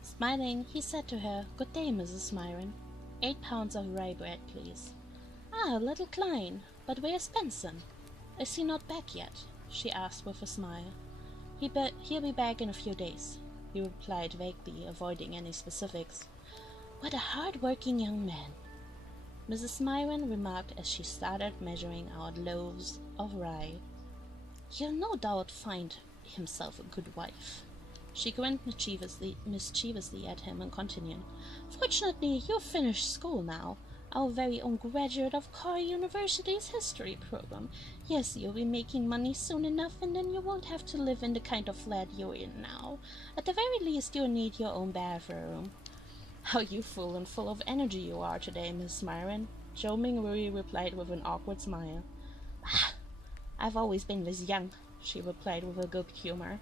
Smiling, he said to her, "Good day, Mrs. Myron. 8 pounds of rye bread, please." "Ah, little Klein, but where's Benson? Is he not back yet?" she asked with a smile. He'll be back in a few days," he replied vaguely, avoiding any specifics. "What a hard-working young man," Mrs. Myron remarked as she started measuring out loaves of rye. "He'll no doubt find himself a good wife." She grinned mischievously at him and continued, "Fortunately, you've finished school now, our very own graduate of Carr University's history program. Yes, you'll be making money soon enough, and then you won't have to live in the kind of flat you're in now. At the very least, you'll need your own bathroom." "How youthful and full of energy you are today, Miss Myron," Zhou Mingwei replied with an awkward smile. "Ah, I've always been this young," she replied with a good humor.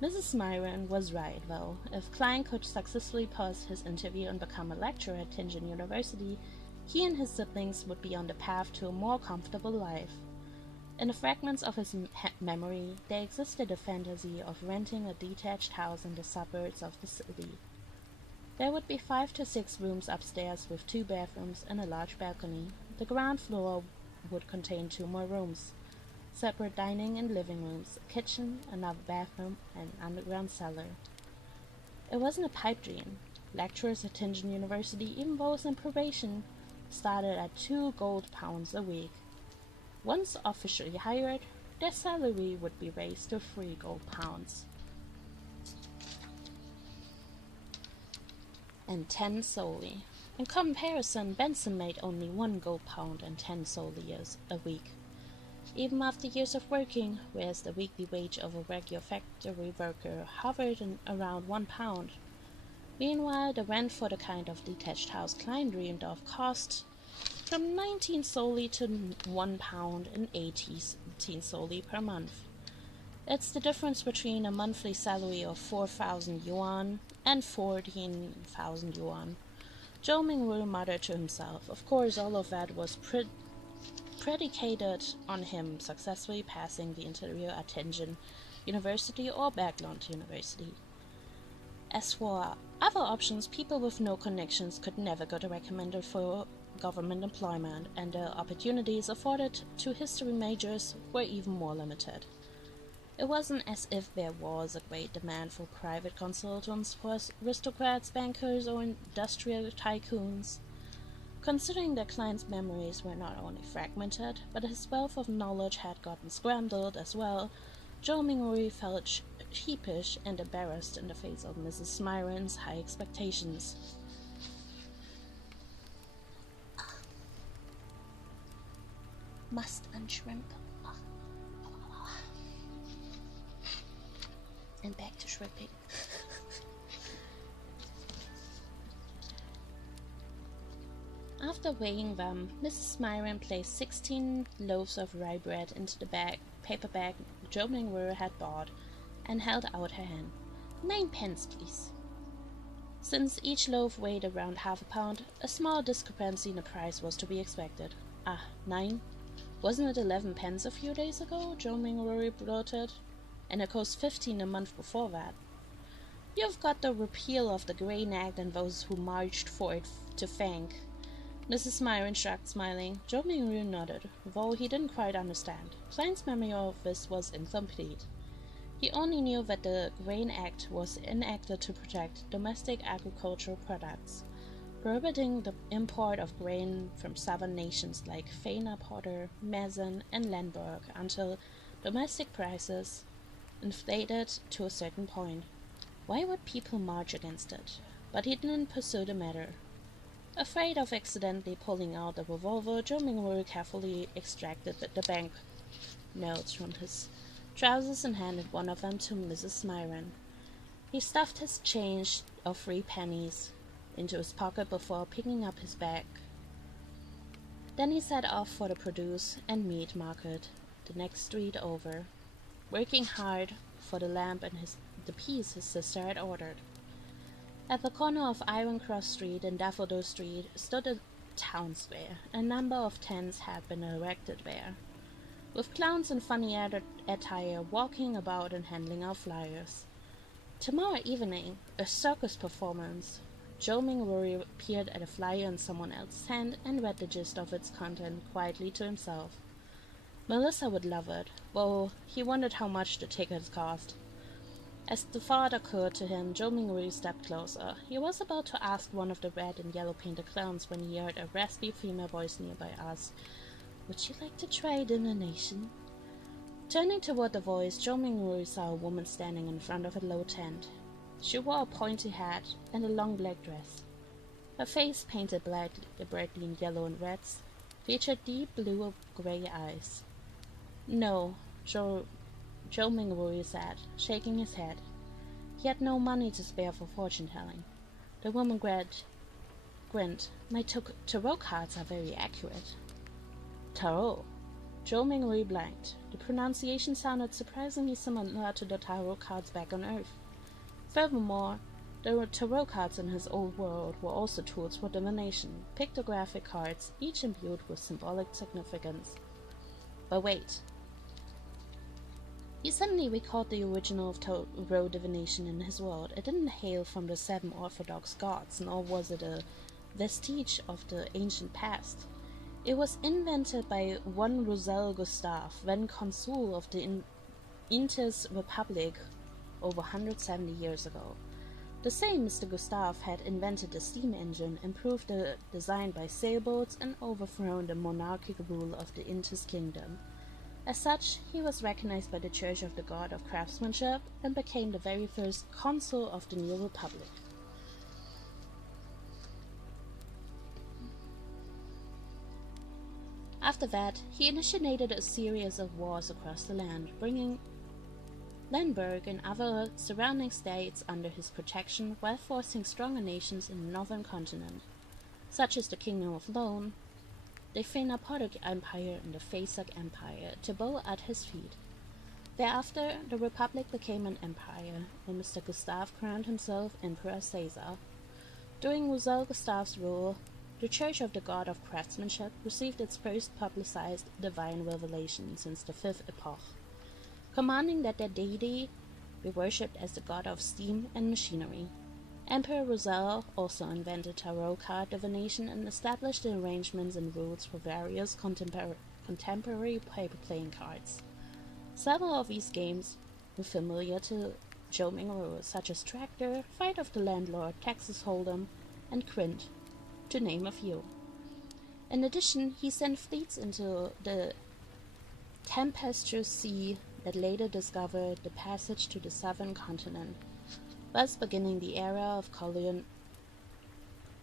Mrs. Myron was right, though. If Klein could successfully pass his interview and become a lecturer at Tianjin University, he and his siblings would be on the path to a more comfortable life. In the fragments of his memory, there existed a fantasy of renting a detached house in the suburbs of the city. There would be 5 to 6 rooms upstairs with 2 bathrooms and a large balcony. The ground floor would contain 2 more rooms, separate dining and living rooms, a kitchen, another bathroom, and an underground cellar. It wasn't a pipe dream. Lecturers at Tianjin University, even those in probation, started at 2 gold pounds a week. Once officially hired, their salary would be raised to 3 gold pounds. And 10 solely. In comparison, Benson made only 1 gold pound and 10 solely a week, even after years of working, whereas the weekly wage of a regular factory worker hovered around 1 pound. Meanwhile, the rent for the kind of detached house Klein dreamed of cost from 19 solely to 1 pound and 18 solely per month. It's the difference between a monthly salary of 4,000 yuan and 14,000 yuan. Zhou Mingwei muttered to himself. Of course, all of that was predicated on him successfully passing the interview at Tianjin University or Backland University. As for other options, people with no connections could never get recommended for government employment, and the opportunities afforded to history majors were even more limited. It wasn't as if there was a great demand for private consultants for aristocrats, bankers, or industrial tycoons. Considering that Klein's memories were not only fragmented, but his wealth of knowledge had gotten scrambled as well, Zhou Mingwei felt sheepish and embarrassed in the face of Mrs. Myron's high expectations. Must and shrimp. And back to shrimping. After weighing them, Mrs. Myron placed 16 loaves of rye bread into the paper bag Zhou Mingwei had bought and held out her hand. 9 pence, please. Since each loaf weighed around half a pound, a small discrepancy in the price was to be expected. Ah, 9? Wasn't it 11 pence a few days ago? Zhou Mingwei blurted. And it cost 15 a month before that. You've got the repeal of the Grain Act and those who marched for it to thank. Mrs. Myron shrugged, smiling. Zhou Mingwei nodded, though he didn't quite understand. Klein's memory of this was incomplete. He only knew that the Grain Act was enacted to protect domestic agricultural products, prohibiting the import of grain from southern nations like Feina Potter, Mazen, and Lemberg until domestic prices inflated to a certain point. Why would people march against it? But he didn't pursue the matter. Afraid of accidentally pulling out the revolver, Zhou Mingwei carefully extracted the bank notes from his trousers and handed one of them to Mrs. Myron. He stuffed his change of 3 pennies into his pocket before picking up his bag. Then he set off for the produce and meat market the next street over, working hard for the lamp and the peas his sister had ordered. At the corner of Iron Cross Street and Daffodil Street stood a town square. A number of tents had been erected there. with clowns in funny attire walking about and handing out flyers. Tomorrow evening, a circus performance. Zhou Mingwuri peered at a flyer in someone else's hand and read the gist of its content quietly to himself. Melissa would love it, though he wondered how much the tickets cost. As the thought occurred to him, Zhou Mingwuri stepped closer. He was about to ask one of the red and yellow painted clowns when he heard a raspy female voice nearby ask, "Would you like to try divination?" Turning toward the voice, Zhou Mingwuri saw a woman standing in front of a low tent. She wore a pointy hat and a long black dress. Her face, painted brightly in yellow and reds, featured deep blue-gray eyes. "No," Zhou Mingwuri said, shaking his head. He had no money to spare for fortune-telling. The woman grinned. "My tarot cards are very accurate." Tarot? Zhou Mingwuri blanked. The pronunciation sounded surprisingly similar to the tarot cards back on Earth. Furthermore, the tarot cards in his old world were also tools for divination, pictographic cards, each imbued with symbolic significance. But wait. He suddenly recalled the original of tarot divination in his world. It didn't hail from the 7 Orthodox gods, nor was it a vestige of the ancient past. It was invented by one Roselle Gustave, then consul of the Intis Republic over 170 years ago. The same Mr. Gustave had invented the steam engine, improved the design by sailboats, and overthrown the monarchical rule of the Intis kingdom. As such, he was recognized by the Church of the God of Craftsmanship and became the very first consul of the new republic. After that, he initiated a series of wars across the land, bringing Lemberg and other surrounding states under his protection while forcing stronger nations in the northern continent, such as the Kingdom of Lone, the Phenapodic Empire and the Fasak Empire, to bow at his feet. Thereafter, the Republic became an empire, and Mr. Gustave crowned himself Emperor Caesar. During Roselle Gustave's rule, the Church of the God of Craftsmanship received its first publicized divine revelation since the 5th epoch, commanding that their deity be worshipped as the god of steam and machinery. Emperor Roselle also invented tarot card divination and established the arrangements and rules for various contemporary paper-playing cards. Several of these games were familiar to Zhou Mingwuri, such as Tractor, Fight of the Landlord, Texas Hold'em, and Quint, to name a few. In addition, he sent fleets into the tempestuous sea that later discovered the passage to the southern continent, thus beginning the era of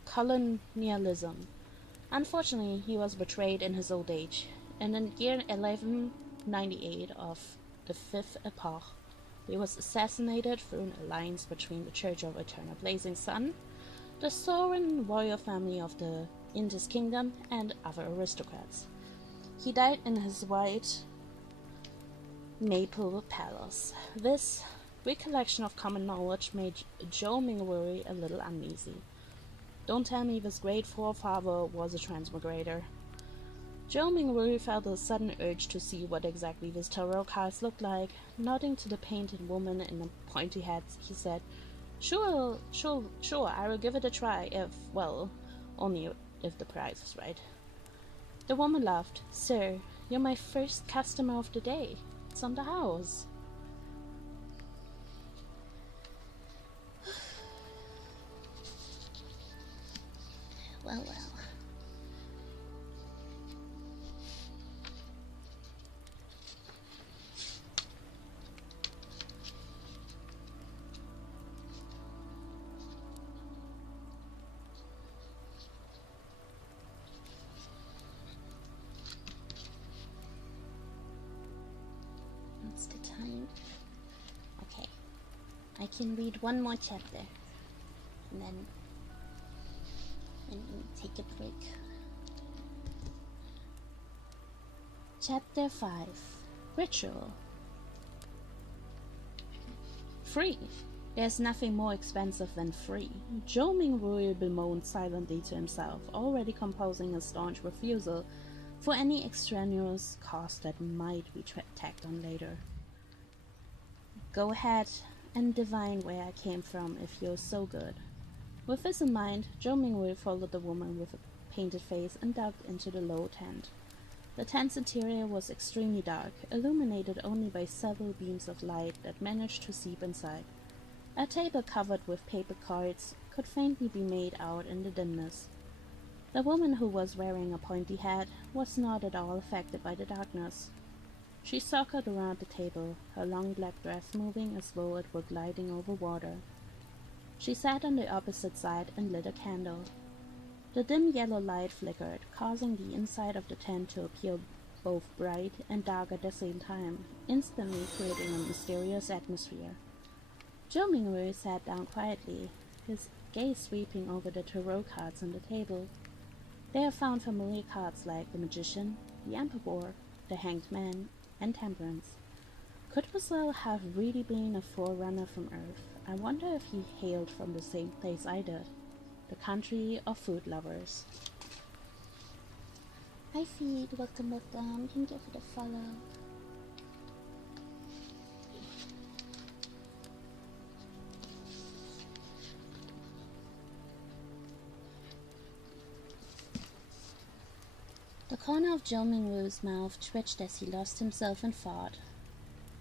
colonialism. Unfortunately, he was betrayed in his old age, and in the year 1198 of the 5th epoch, he was assassinated through an alliance between the Church of Eternal Blazing Sun, the sovereign royal family of the Indus Kingdom, and other aristocrats. He died in his white maple palace. This recollection of common knowledge made Zhou Mingwuri a little uneasy. Don't tell me this great forefather was a transmigrator. Zhou Mingwuri felt a sudden urge to see what exactly these tarot cards looked like. Nodding to the painted woman in the pointy hat, he said, Sure, I will give it a try only if the price is right." The woman laughed. "Sir, you're my first customer of the day. It's on the house." Well. What's the time? Okay. I can read one more chapter. And then take a break. Chapter 5. Ritual. Free. There's nothing more expensive than free. Zhou Mingwuri bemoaned silently to himself, already composing a staunch refusal for any extraneous cost that might be tacked on later. Go ahead and divine where I came from if you're so good. With this in mind, Zhou Mingwei followed the woman with a painted face and ducked into the low tent. The tent's interior was extremely dark, illuminated only by several beams of light that managed to seep inside. A table covered with paper cards could faintly be made out in the dimness. The woman, who was wearing a pointy hat, was not at all affected by the darkness. She circled around the table, her long black dress moving as though it were gliding over water. She sat on the opposite side and lit a candle. The dim yellow light flickered, causing the inside of the tent to appear both bright and dark at the same time, instantly creating a mysterious atmosphere. Zhou Mingwei sat down quietly, his gaze sweeping over the tarot cards on the table. There found familiar cards like the Magician, the Emperor, the Hanged Man, and Temperance. Could Marcel have really been a forerunner from Earth? I wonder if he hailed from the same place I did, the country of food lovers. Hi Feed, welcome. Thank you for the follow. The corner of Zhou Mingwei's mouth twitched as he lost himself in thought.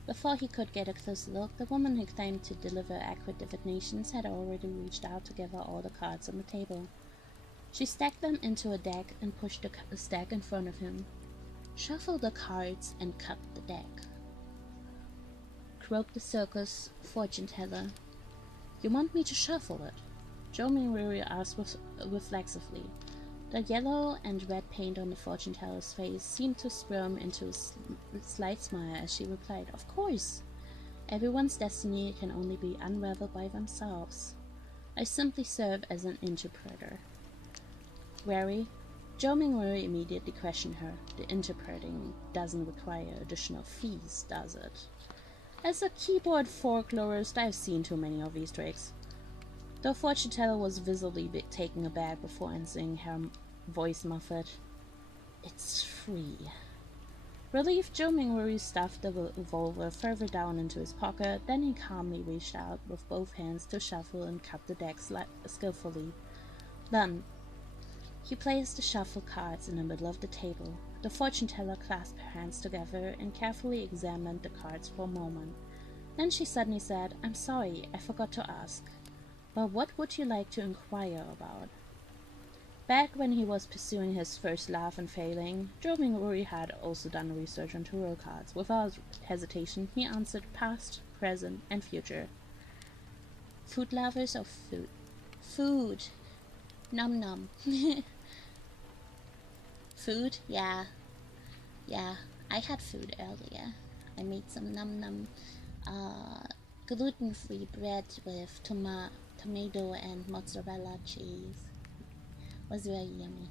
Before he could get a closer look, the woman who claimed to deliver accurate divinations had already reached out to gather all the cards on the table. She stacked them into a deck and pushed the stack in front of him. Shuffle the cards and cut the deck, croaked the circus fortune teller. You want me to shuffle it? Zhou Mingwei asked reflexively. The yellow and red paint on the fortune teller's face seemed to squirm into a slight smile as she replied, Of course! Everyone's destiny can only be unraveled by themselves. I simply serve as an interpreter. Wary, Zhou Mingwei immediately questioned her. The interpreting doesn't require additional fees, does it? As a keyboard folklorist, I've seen too many of these tricks. The fortune teller was visibly taken aback before answering, her voice muffled. It's free. Relieved, Zhou Mingwei stuffed the revolver further down into his pocket, then he calmly reached out with both hands to shuffle and cut the deck skillfully. Done. He placed the shuffled cards in the middle of the table. The fortune teller clasped her hands together and carefully examined the cards for a moment. Then she suddenly said, I'm sorry, I forgot to ask. But what would you like to inquire about? Back when he was pursuing his first love and failing, Zhou Mingwei had also done research on tarot cards. Without hesitation, he answered past, present, and future. Food lovers or food? Food. Nom nom. Food? Yeah. Yeah, I had food earlier. I made some nom nom gluten-free bread with tomato and mozzarella cheese. Was very yummy.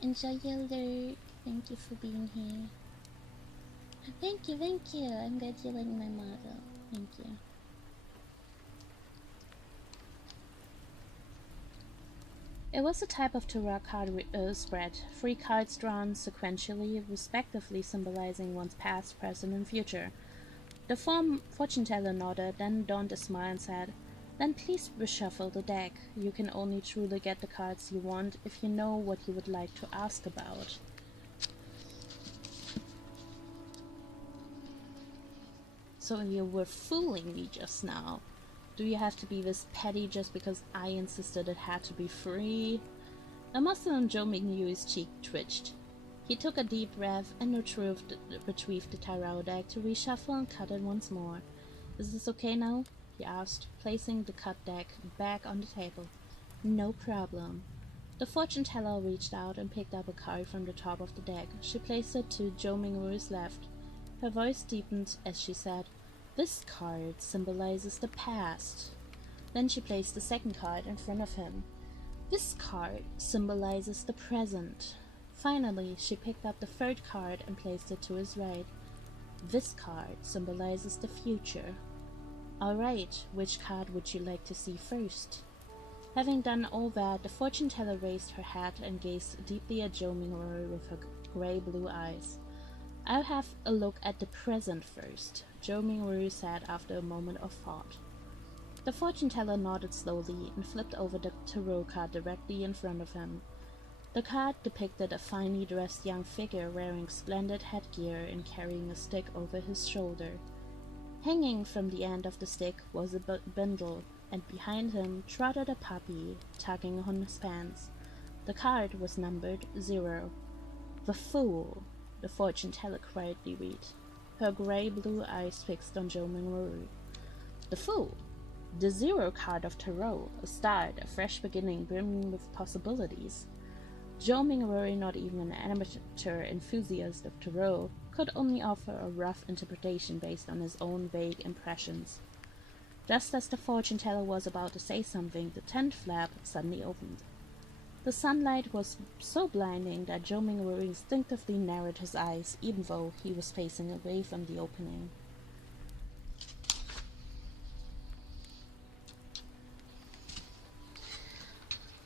Enjoy your alert. Thank you for being here. Thank you. I'm glad you like my model. Thank you. It was a type of tarot card spread, 3 cards drawn sequentially, respectively symbolizing one's past, present, and future. The fortune teller nodded, then donned a smile and said, Then please reshuffle the deck. You can only truly get the cards you want if you know what you would like to ask about. So you were fooling me just now. Do you have to be this petty just because I insisted it had to be free? A muscle on Zhou Mingwei's cheek twitched. He took a deep breath and retrieved the tarot deck to reshuffle and cut it once more. Is this okay now? He asked, placing the cut deck back on the table. No problem. The fortune teller reached out and picked up a card from the top of the deck. She placed it to Zhou Mingwei's left. Her voice deepened as she said, This card symbolizes the past. Then she placed the second card in front of him. This card symbolizes the present. Finally, she picked up the third card and placed it to his right. This card symbolizes the future. Alright, which card would you like to see first? Having done all that, the fortune teller raised her head and gazed deeply at Zhou Mingrui with her grey-blue eyes. "I'll have a look at the present first," Zhou Mingrui said after a moment of thought. The fortune teller nodded slowly and flipped over the tarot card directly in front of him. The card depicted a finely dressed young figure wearing splendid headgear and carrying a stick over his shoulder. Hanging from the end of the stick was a bundle, and behind him trotted a puppy, tugging on his pants. The card was numbered 0. "The Fool," the fortune teller quietly read, her grey-blue eyes fixed on Zhou Mingrui. "The Fool. The 0 card of tarot, a start, a fresh beginning brimming with possibilities." Zhou Mingrui, not even an amateur enthusiast of tarot, could only offer a rough interpretation based on his own vague impressions. Just as the fortune teller was about to say something, the tent flap suddenly opened. The sunlight was so blinding that Zhou Mingrui instinctively narrowed his eyes, even though he was facing away from the opening.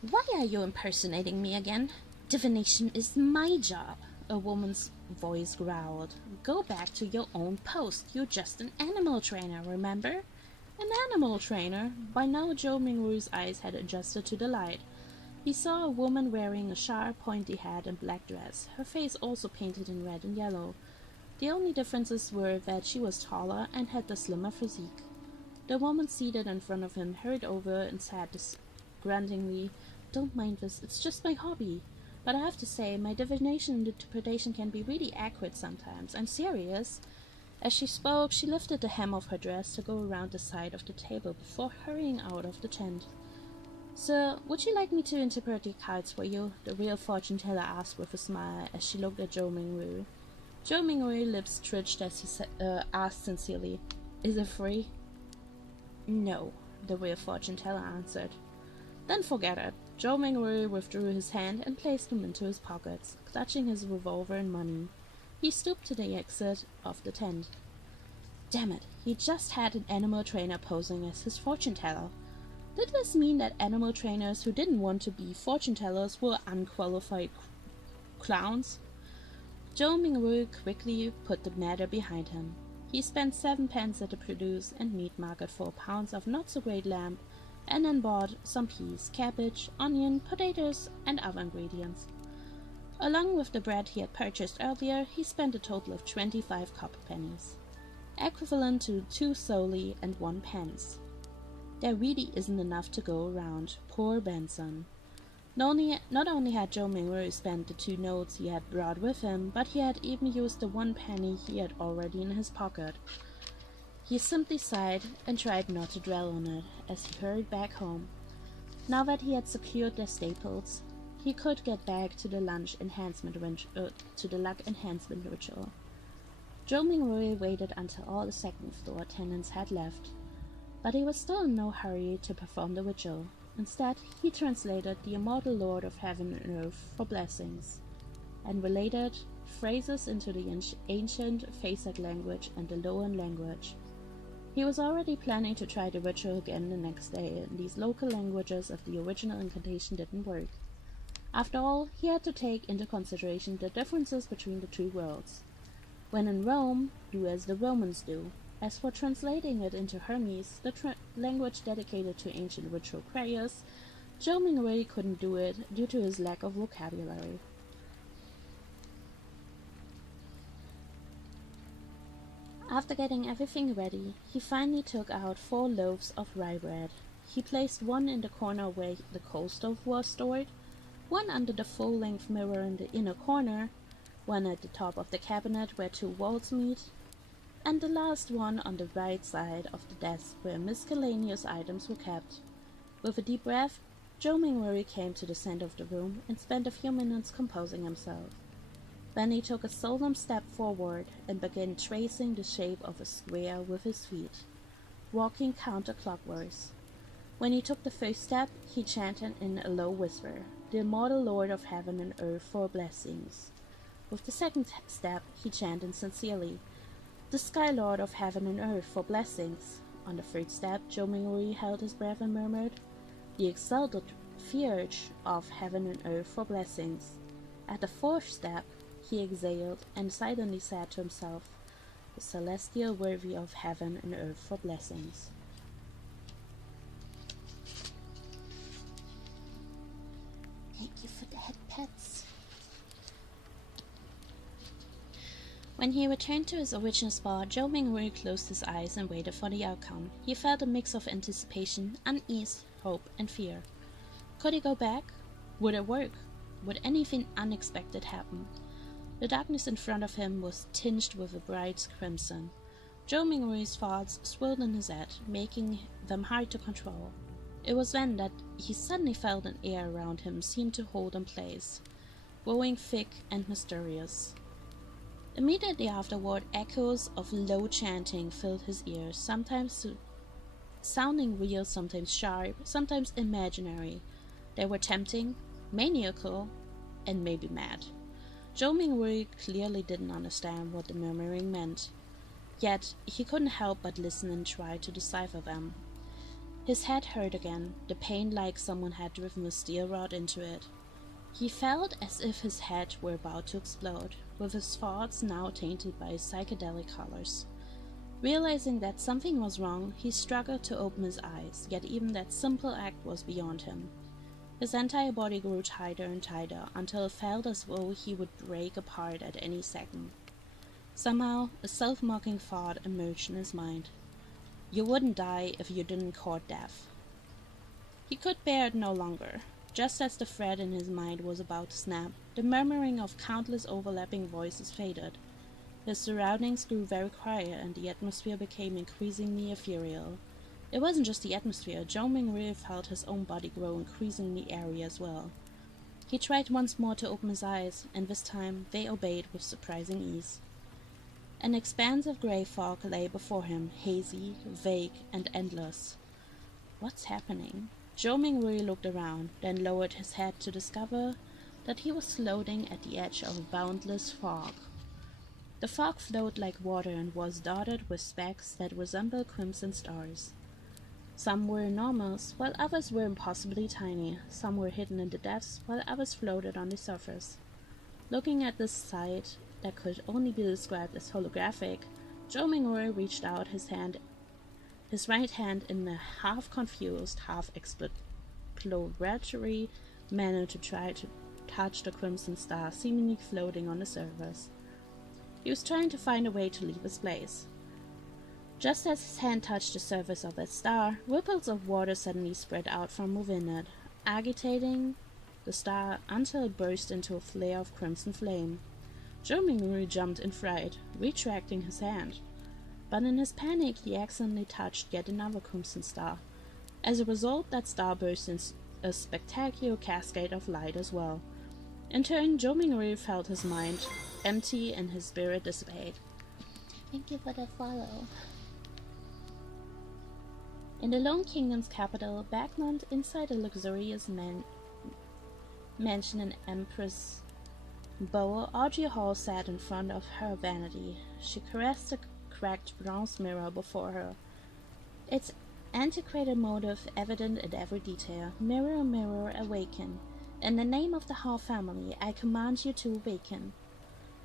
"Why are you impersonating me again? Divination is my job," a woman's voice growled. "Go back to your own post. You're just an animal trainer, remember?" An animal trainer? By now Zhou Mingrui's eyes had adjusted to the light. He saw a woman wearing a sharp, pointy hat and black dress, her face also painted in red and yellow. The only differences were that she was taller and had the slimmer physique. The woman seated in front of him hurried over and said gruntingly, "Don't mind this, it's just my hobby. But I have to say, my divination interpretation can be really accurate sometimes. I'm serious." As she spoke, she lifted the hem of her dress to go around the side of the table before hurrying out of the tent. "Sir, would you like me to interpret the cards for you?" the real fortune teller asked with a smile as she looked at Zhou Mingrui. Zhou Mingrui's lips twitched as he asked sincerely, "Is it free?" "No," the real fortune teller answered. "Then forget it." Zhou Mingrui withdrew his hand and placed them into his pockets, clutching his revolver and money. He stooped to the exit of the tent. Damn it, he just had an animal trainer posing as his fortune teller. Did this mean that animal trainers who didn't want to be fortune tellers were unqualified clowns? Zhou Mingrui quickly put the matter behind him. He spent 7 pence at the produce and meat market for pounds of not-so-great lamb, and then bought some peas, cabbage, onion, potatoes, and other ingredients. Along with the bread he had purchased earlier, he spent a total of 25 copper pennies, equivalent to 2 soldi and 1 pence. There really isn't enough to go around. Poor Benson. Not only had Zhou Mingrui spent the 2 notes he had brought with him, but he had even used the 1 penny he had already in his pocket. He simply sighed and tried not to dwell on it as he hurried back home. Now that he had secured their staples, he could get back to the luck enhancement ritual. Zhou Mingrui waited until all the second-floor attendants had left, but he was still in no hurry to perform the ritual. Instead, he translated the immortal Lord of Heaven and Earth for blessings, and related phrases into the ancient Phasic language and the Loan language. He was already planning to try the ritual again the next day, and these local languages of the original incantation didn't work. After all, he had to take into consideration the differences between the 2 worlds. When in Rome, do as the Romans do. As for translating it into Hermes, the language dedicated to ancient ritual prayers, Zhou Mingrui couldn't do it due to his lack of vocabulary. After getting everything ready, he finally took out 4 loaves of rye bread. He placed one in the corner where the coal stove was stored, one under the full-length mirror in the inner corner, one at the top of the cabinet where 2 walls meet, and the last one on the right side of the desk where miscellaneous items were kept. With a deep breath, Zhou Mingrui came to the center of the room and spent a few minutes composing himself. Then he took a solemn step forward and began tracing the shape of a square with his feet, walking counterclockwise. When he took the first step, he chanted in a low whisper, "The immortal Lord of Heaven and Earth for blessings." With the second step, he chanted sincerely, "The Sky Lord of Heaven and Earth for blessings." On the third step, Zhou Mingrui held his breath and murmured, the exalted flirt of heaven and earth for blessings. At the fourth step, he exhaled and silently said to himself, "The celestial worthy of heaven and earth for blessings." Thank you for the head pets. When he returned to his original spot, Zhou Mingrui closed his eyes and waited for the outcome. He felt a mix of anticipation, unease, hope, and fear. Could he go back? Would it work? Would anything unexpected happen? The darkness in front of him was tinged with a bright crimson. Zhou Mingrui's thoughts swirled in his head, making them hard to control. It was then that he suddenly felt an air around him seem to hold in place, growing thick and mysterious. Immediately afterward, echoes of low chanting filled his ears, sometimes sounding real, sometimes sharp, sometimes imaginary. They were tempting, maniacal, and maybe mad. Zhou Mingrui clearly didn't understand what the murmuring meant, yet he couldn't help but listen and try to decipher them. His head hurt again, the pain like someone had driven a steel rod into it. He felt as if his head were about to explode, with his thoughts now tainted by psychedelic colors. Realizing that something was wrong, he struggled to open his eyes, yet even that simple act was beyond him. His entire body grew tighter and tighter, until it felt as though he would break apart at any second. Somehow, a self-mocking thought emerged in his mind. You wouldn't die if you didn't court death. He could bear it no longer. Just as the thread in his mind was about to snap, the murmuring of countless overlapping voices faded. His surroundings grew very quiet, and the atmosphere became increasingly ethereal. It wasn't just the atmosphere. Zhou Mingrui felt his own body grow increasingly airy as well. He tried once more to open his eyes, and this time they obeyed with surprising ease. An expanse of grey fog lay before him, hazy, vague, and endless. What's happening? Zhou Mingrui looked around, then lowered his head to discover that he was floating at the edge of a boundless fog. The fog flowed like water and was dotted with specks that resembled crimson stars. Some were enormous, while others were impossibly tiny. Some were hidden in the depths, while others floated on the surface. Looking at this sight that could only be described as holographic, Zhou Mingrui reached out his right hand in a half-confused, half-exploratory manner to try to touch the crimson star seemingly floating on the surface. He was trying to find a way to leave its place. Just as his hand touched the surface of that star, ripples of water suddenly spread out from within it, agitating the star until it burst into a flare of crimson flame. Zhou Mingrui jumped in fright, retracting his hand. But in his panic, he accidentally touched yet another crimson star. As a result, that star burst in a spectacular cascade of light as well. In turn, Zhou Mingrui felt his mind empty and his spirit dissipate. Thank you for the follow. In the Lone Kingdom's capital, Backmount, inside a luxurious mansion in Empress Bow, Audrey Hall sat in front of her vanity. She caressed the cracked bronze mirror before her, its antiquated motif evident in every detail. Mirror, mirror, awaken. In the name of the Hall family, I command you to awaken.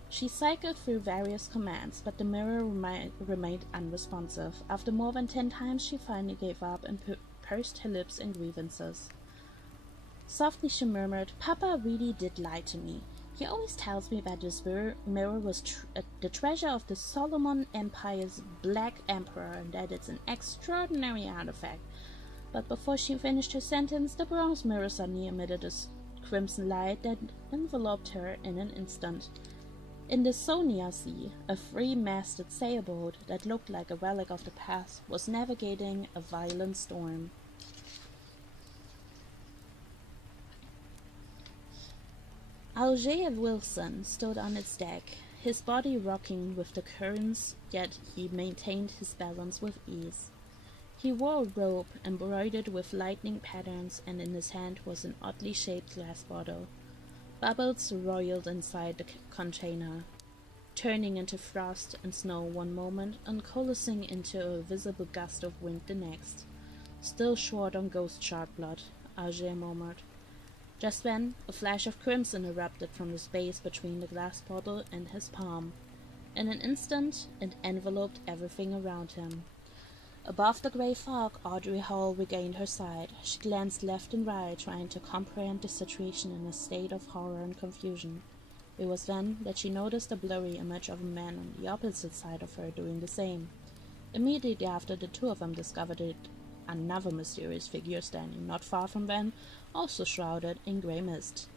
She cycled through various commands, but the mirror remained unresponsive. After more than 10 times, she finally gave up and pursed her lips in grievances. Softly she murmured, Papa really did lie to me. He always tells me that this mirror was the treasure of the Solomon Empire's Black Emperor and that it's an extraordinary artifact. But before she finished her sentence, the bronze mirror suddenly emitted a crimson light that enveloped her in an instant. In the Sonia Sea, a three-masted sailboat that looked like a relic of the past was navigating a violent storm. Alger Wilson stood on its deck, his body rocking with the currents, yet he maintained his balance with ease. He wore a robe embroidered with lightning patterns, and in his hand was an oddly shaped glass bottle. Bubbles roiled inside the container, turning into frost and snow one moment and coalescing into a visible gust of wind the next. Still short on ghost shark blood, Auger murmured. Just then, a flash of crimson erupted from the space between the glass bottle and his palm. In an instant, it enveloped everything around him. Above the grey fog, Audrey Hall regained her sight. She glanced left and right, trying to comprehend the situation in a state of horror and confusion. It was then that she noticed a blurry image of a man on the opposite side of her doing the same. Immediately after, the two of them discovered it, another mysterious figure standing not far from them, also shrouded in grey mist.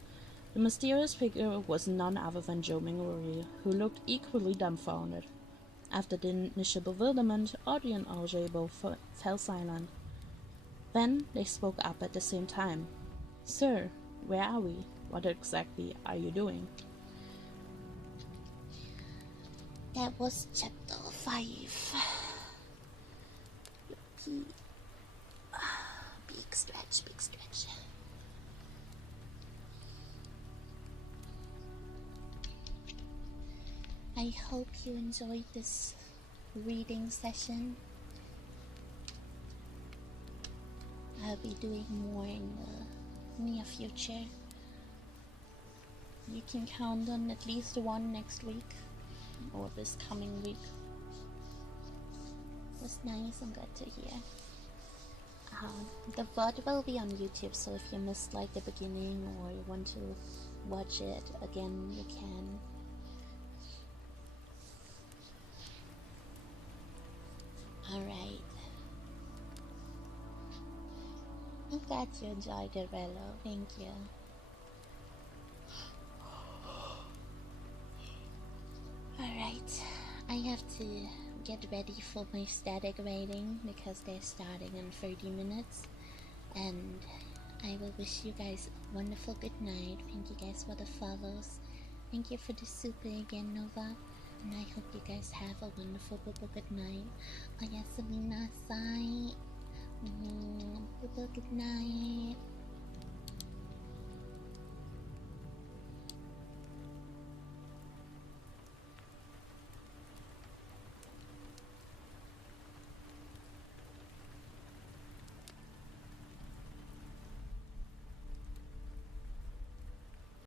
The mysterious figure was none other than Zhou Mingyue, who looked equally dumbfounded. After the initial bewilderment, Audrey and Auger both fell silent. Then they spoke up at the same time. "Sir, where are we? What exactly are you doing?" That was chapter 5. Big stretch, big stretch. I hope you enjoyed this reading session. I'll be doing more in the near future. You can count on at least one next week, or this coming week. It was nice and good to hear. The VOD will be on YouTube, so if you missed like the beginning or you want to watch it again, you can. Alright. I'm glad you enjoyed it, Bello. Thank you. Alright, I have to get ready for my static rating because they're starting in 30 minutes. And I will wish you guys a wonderful good night. Thank you guys for the follows. Thank you for the super again, Nova. And I hope you guys have a wonderful good night. Oyasumi nasai. Good night.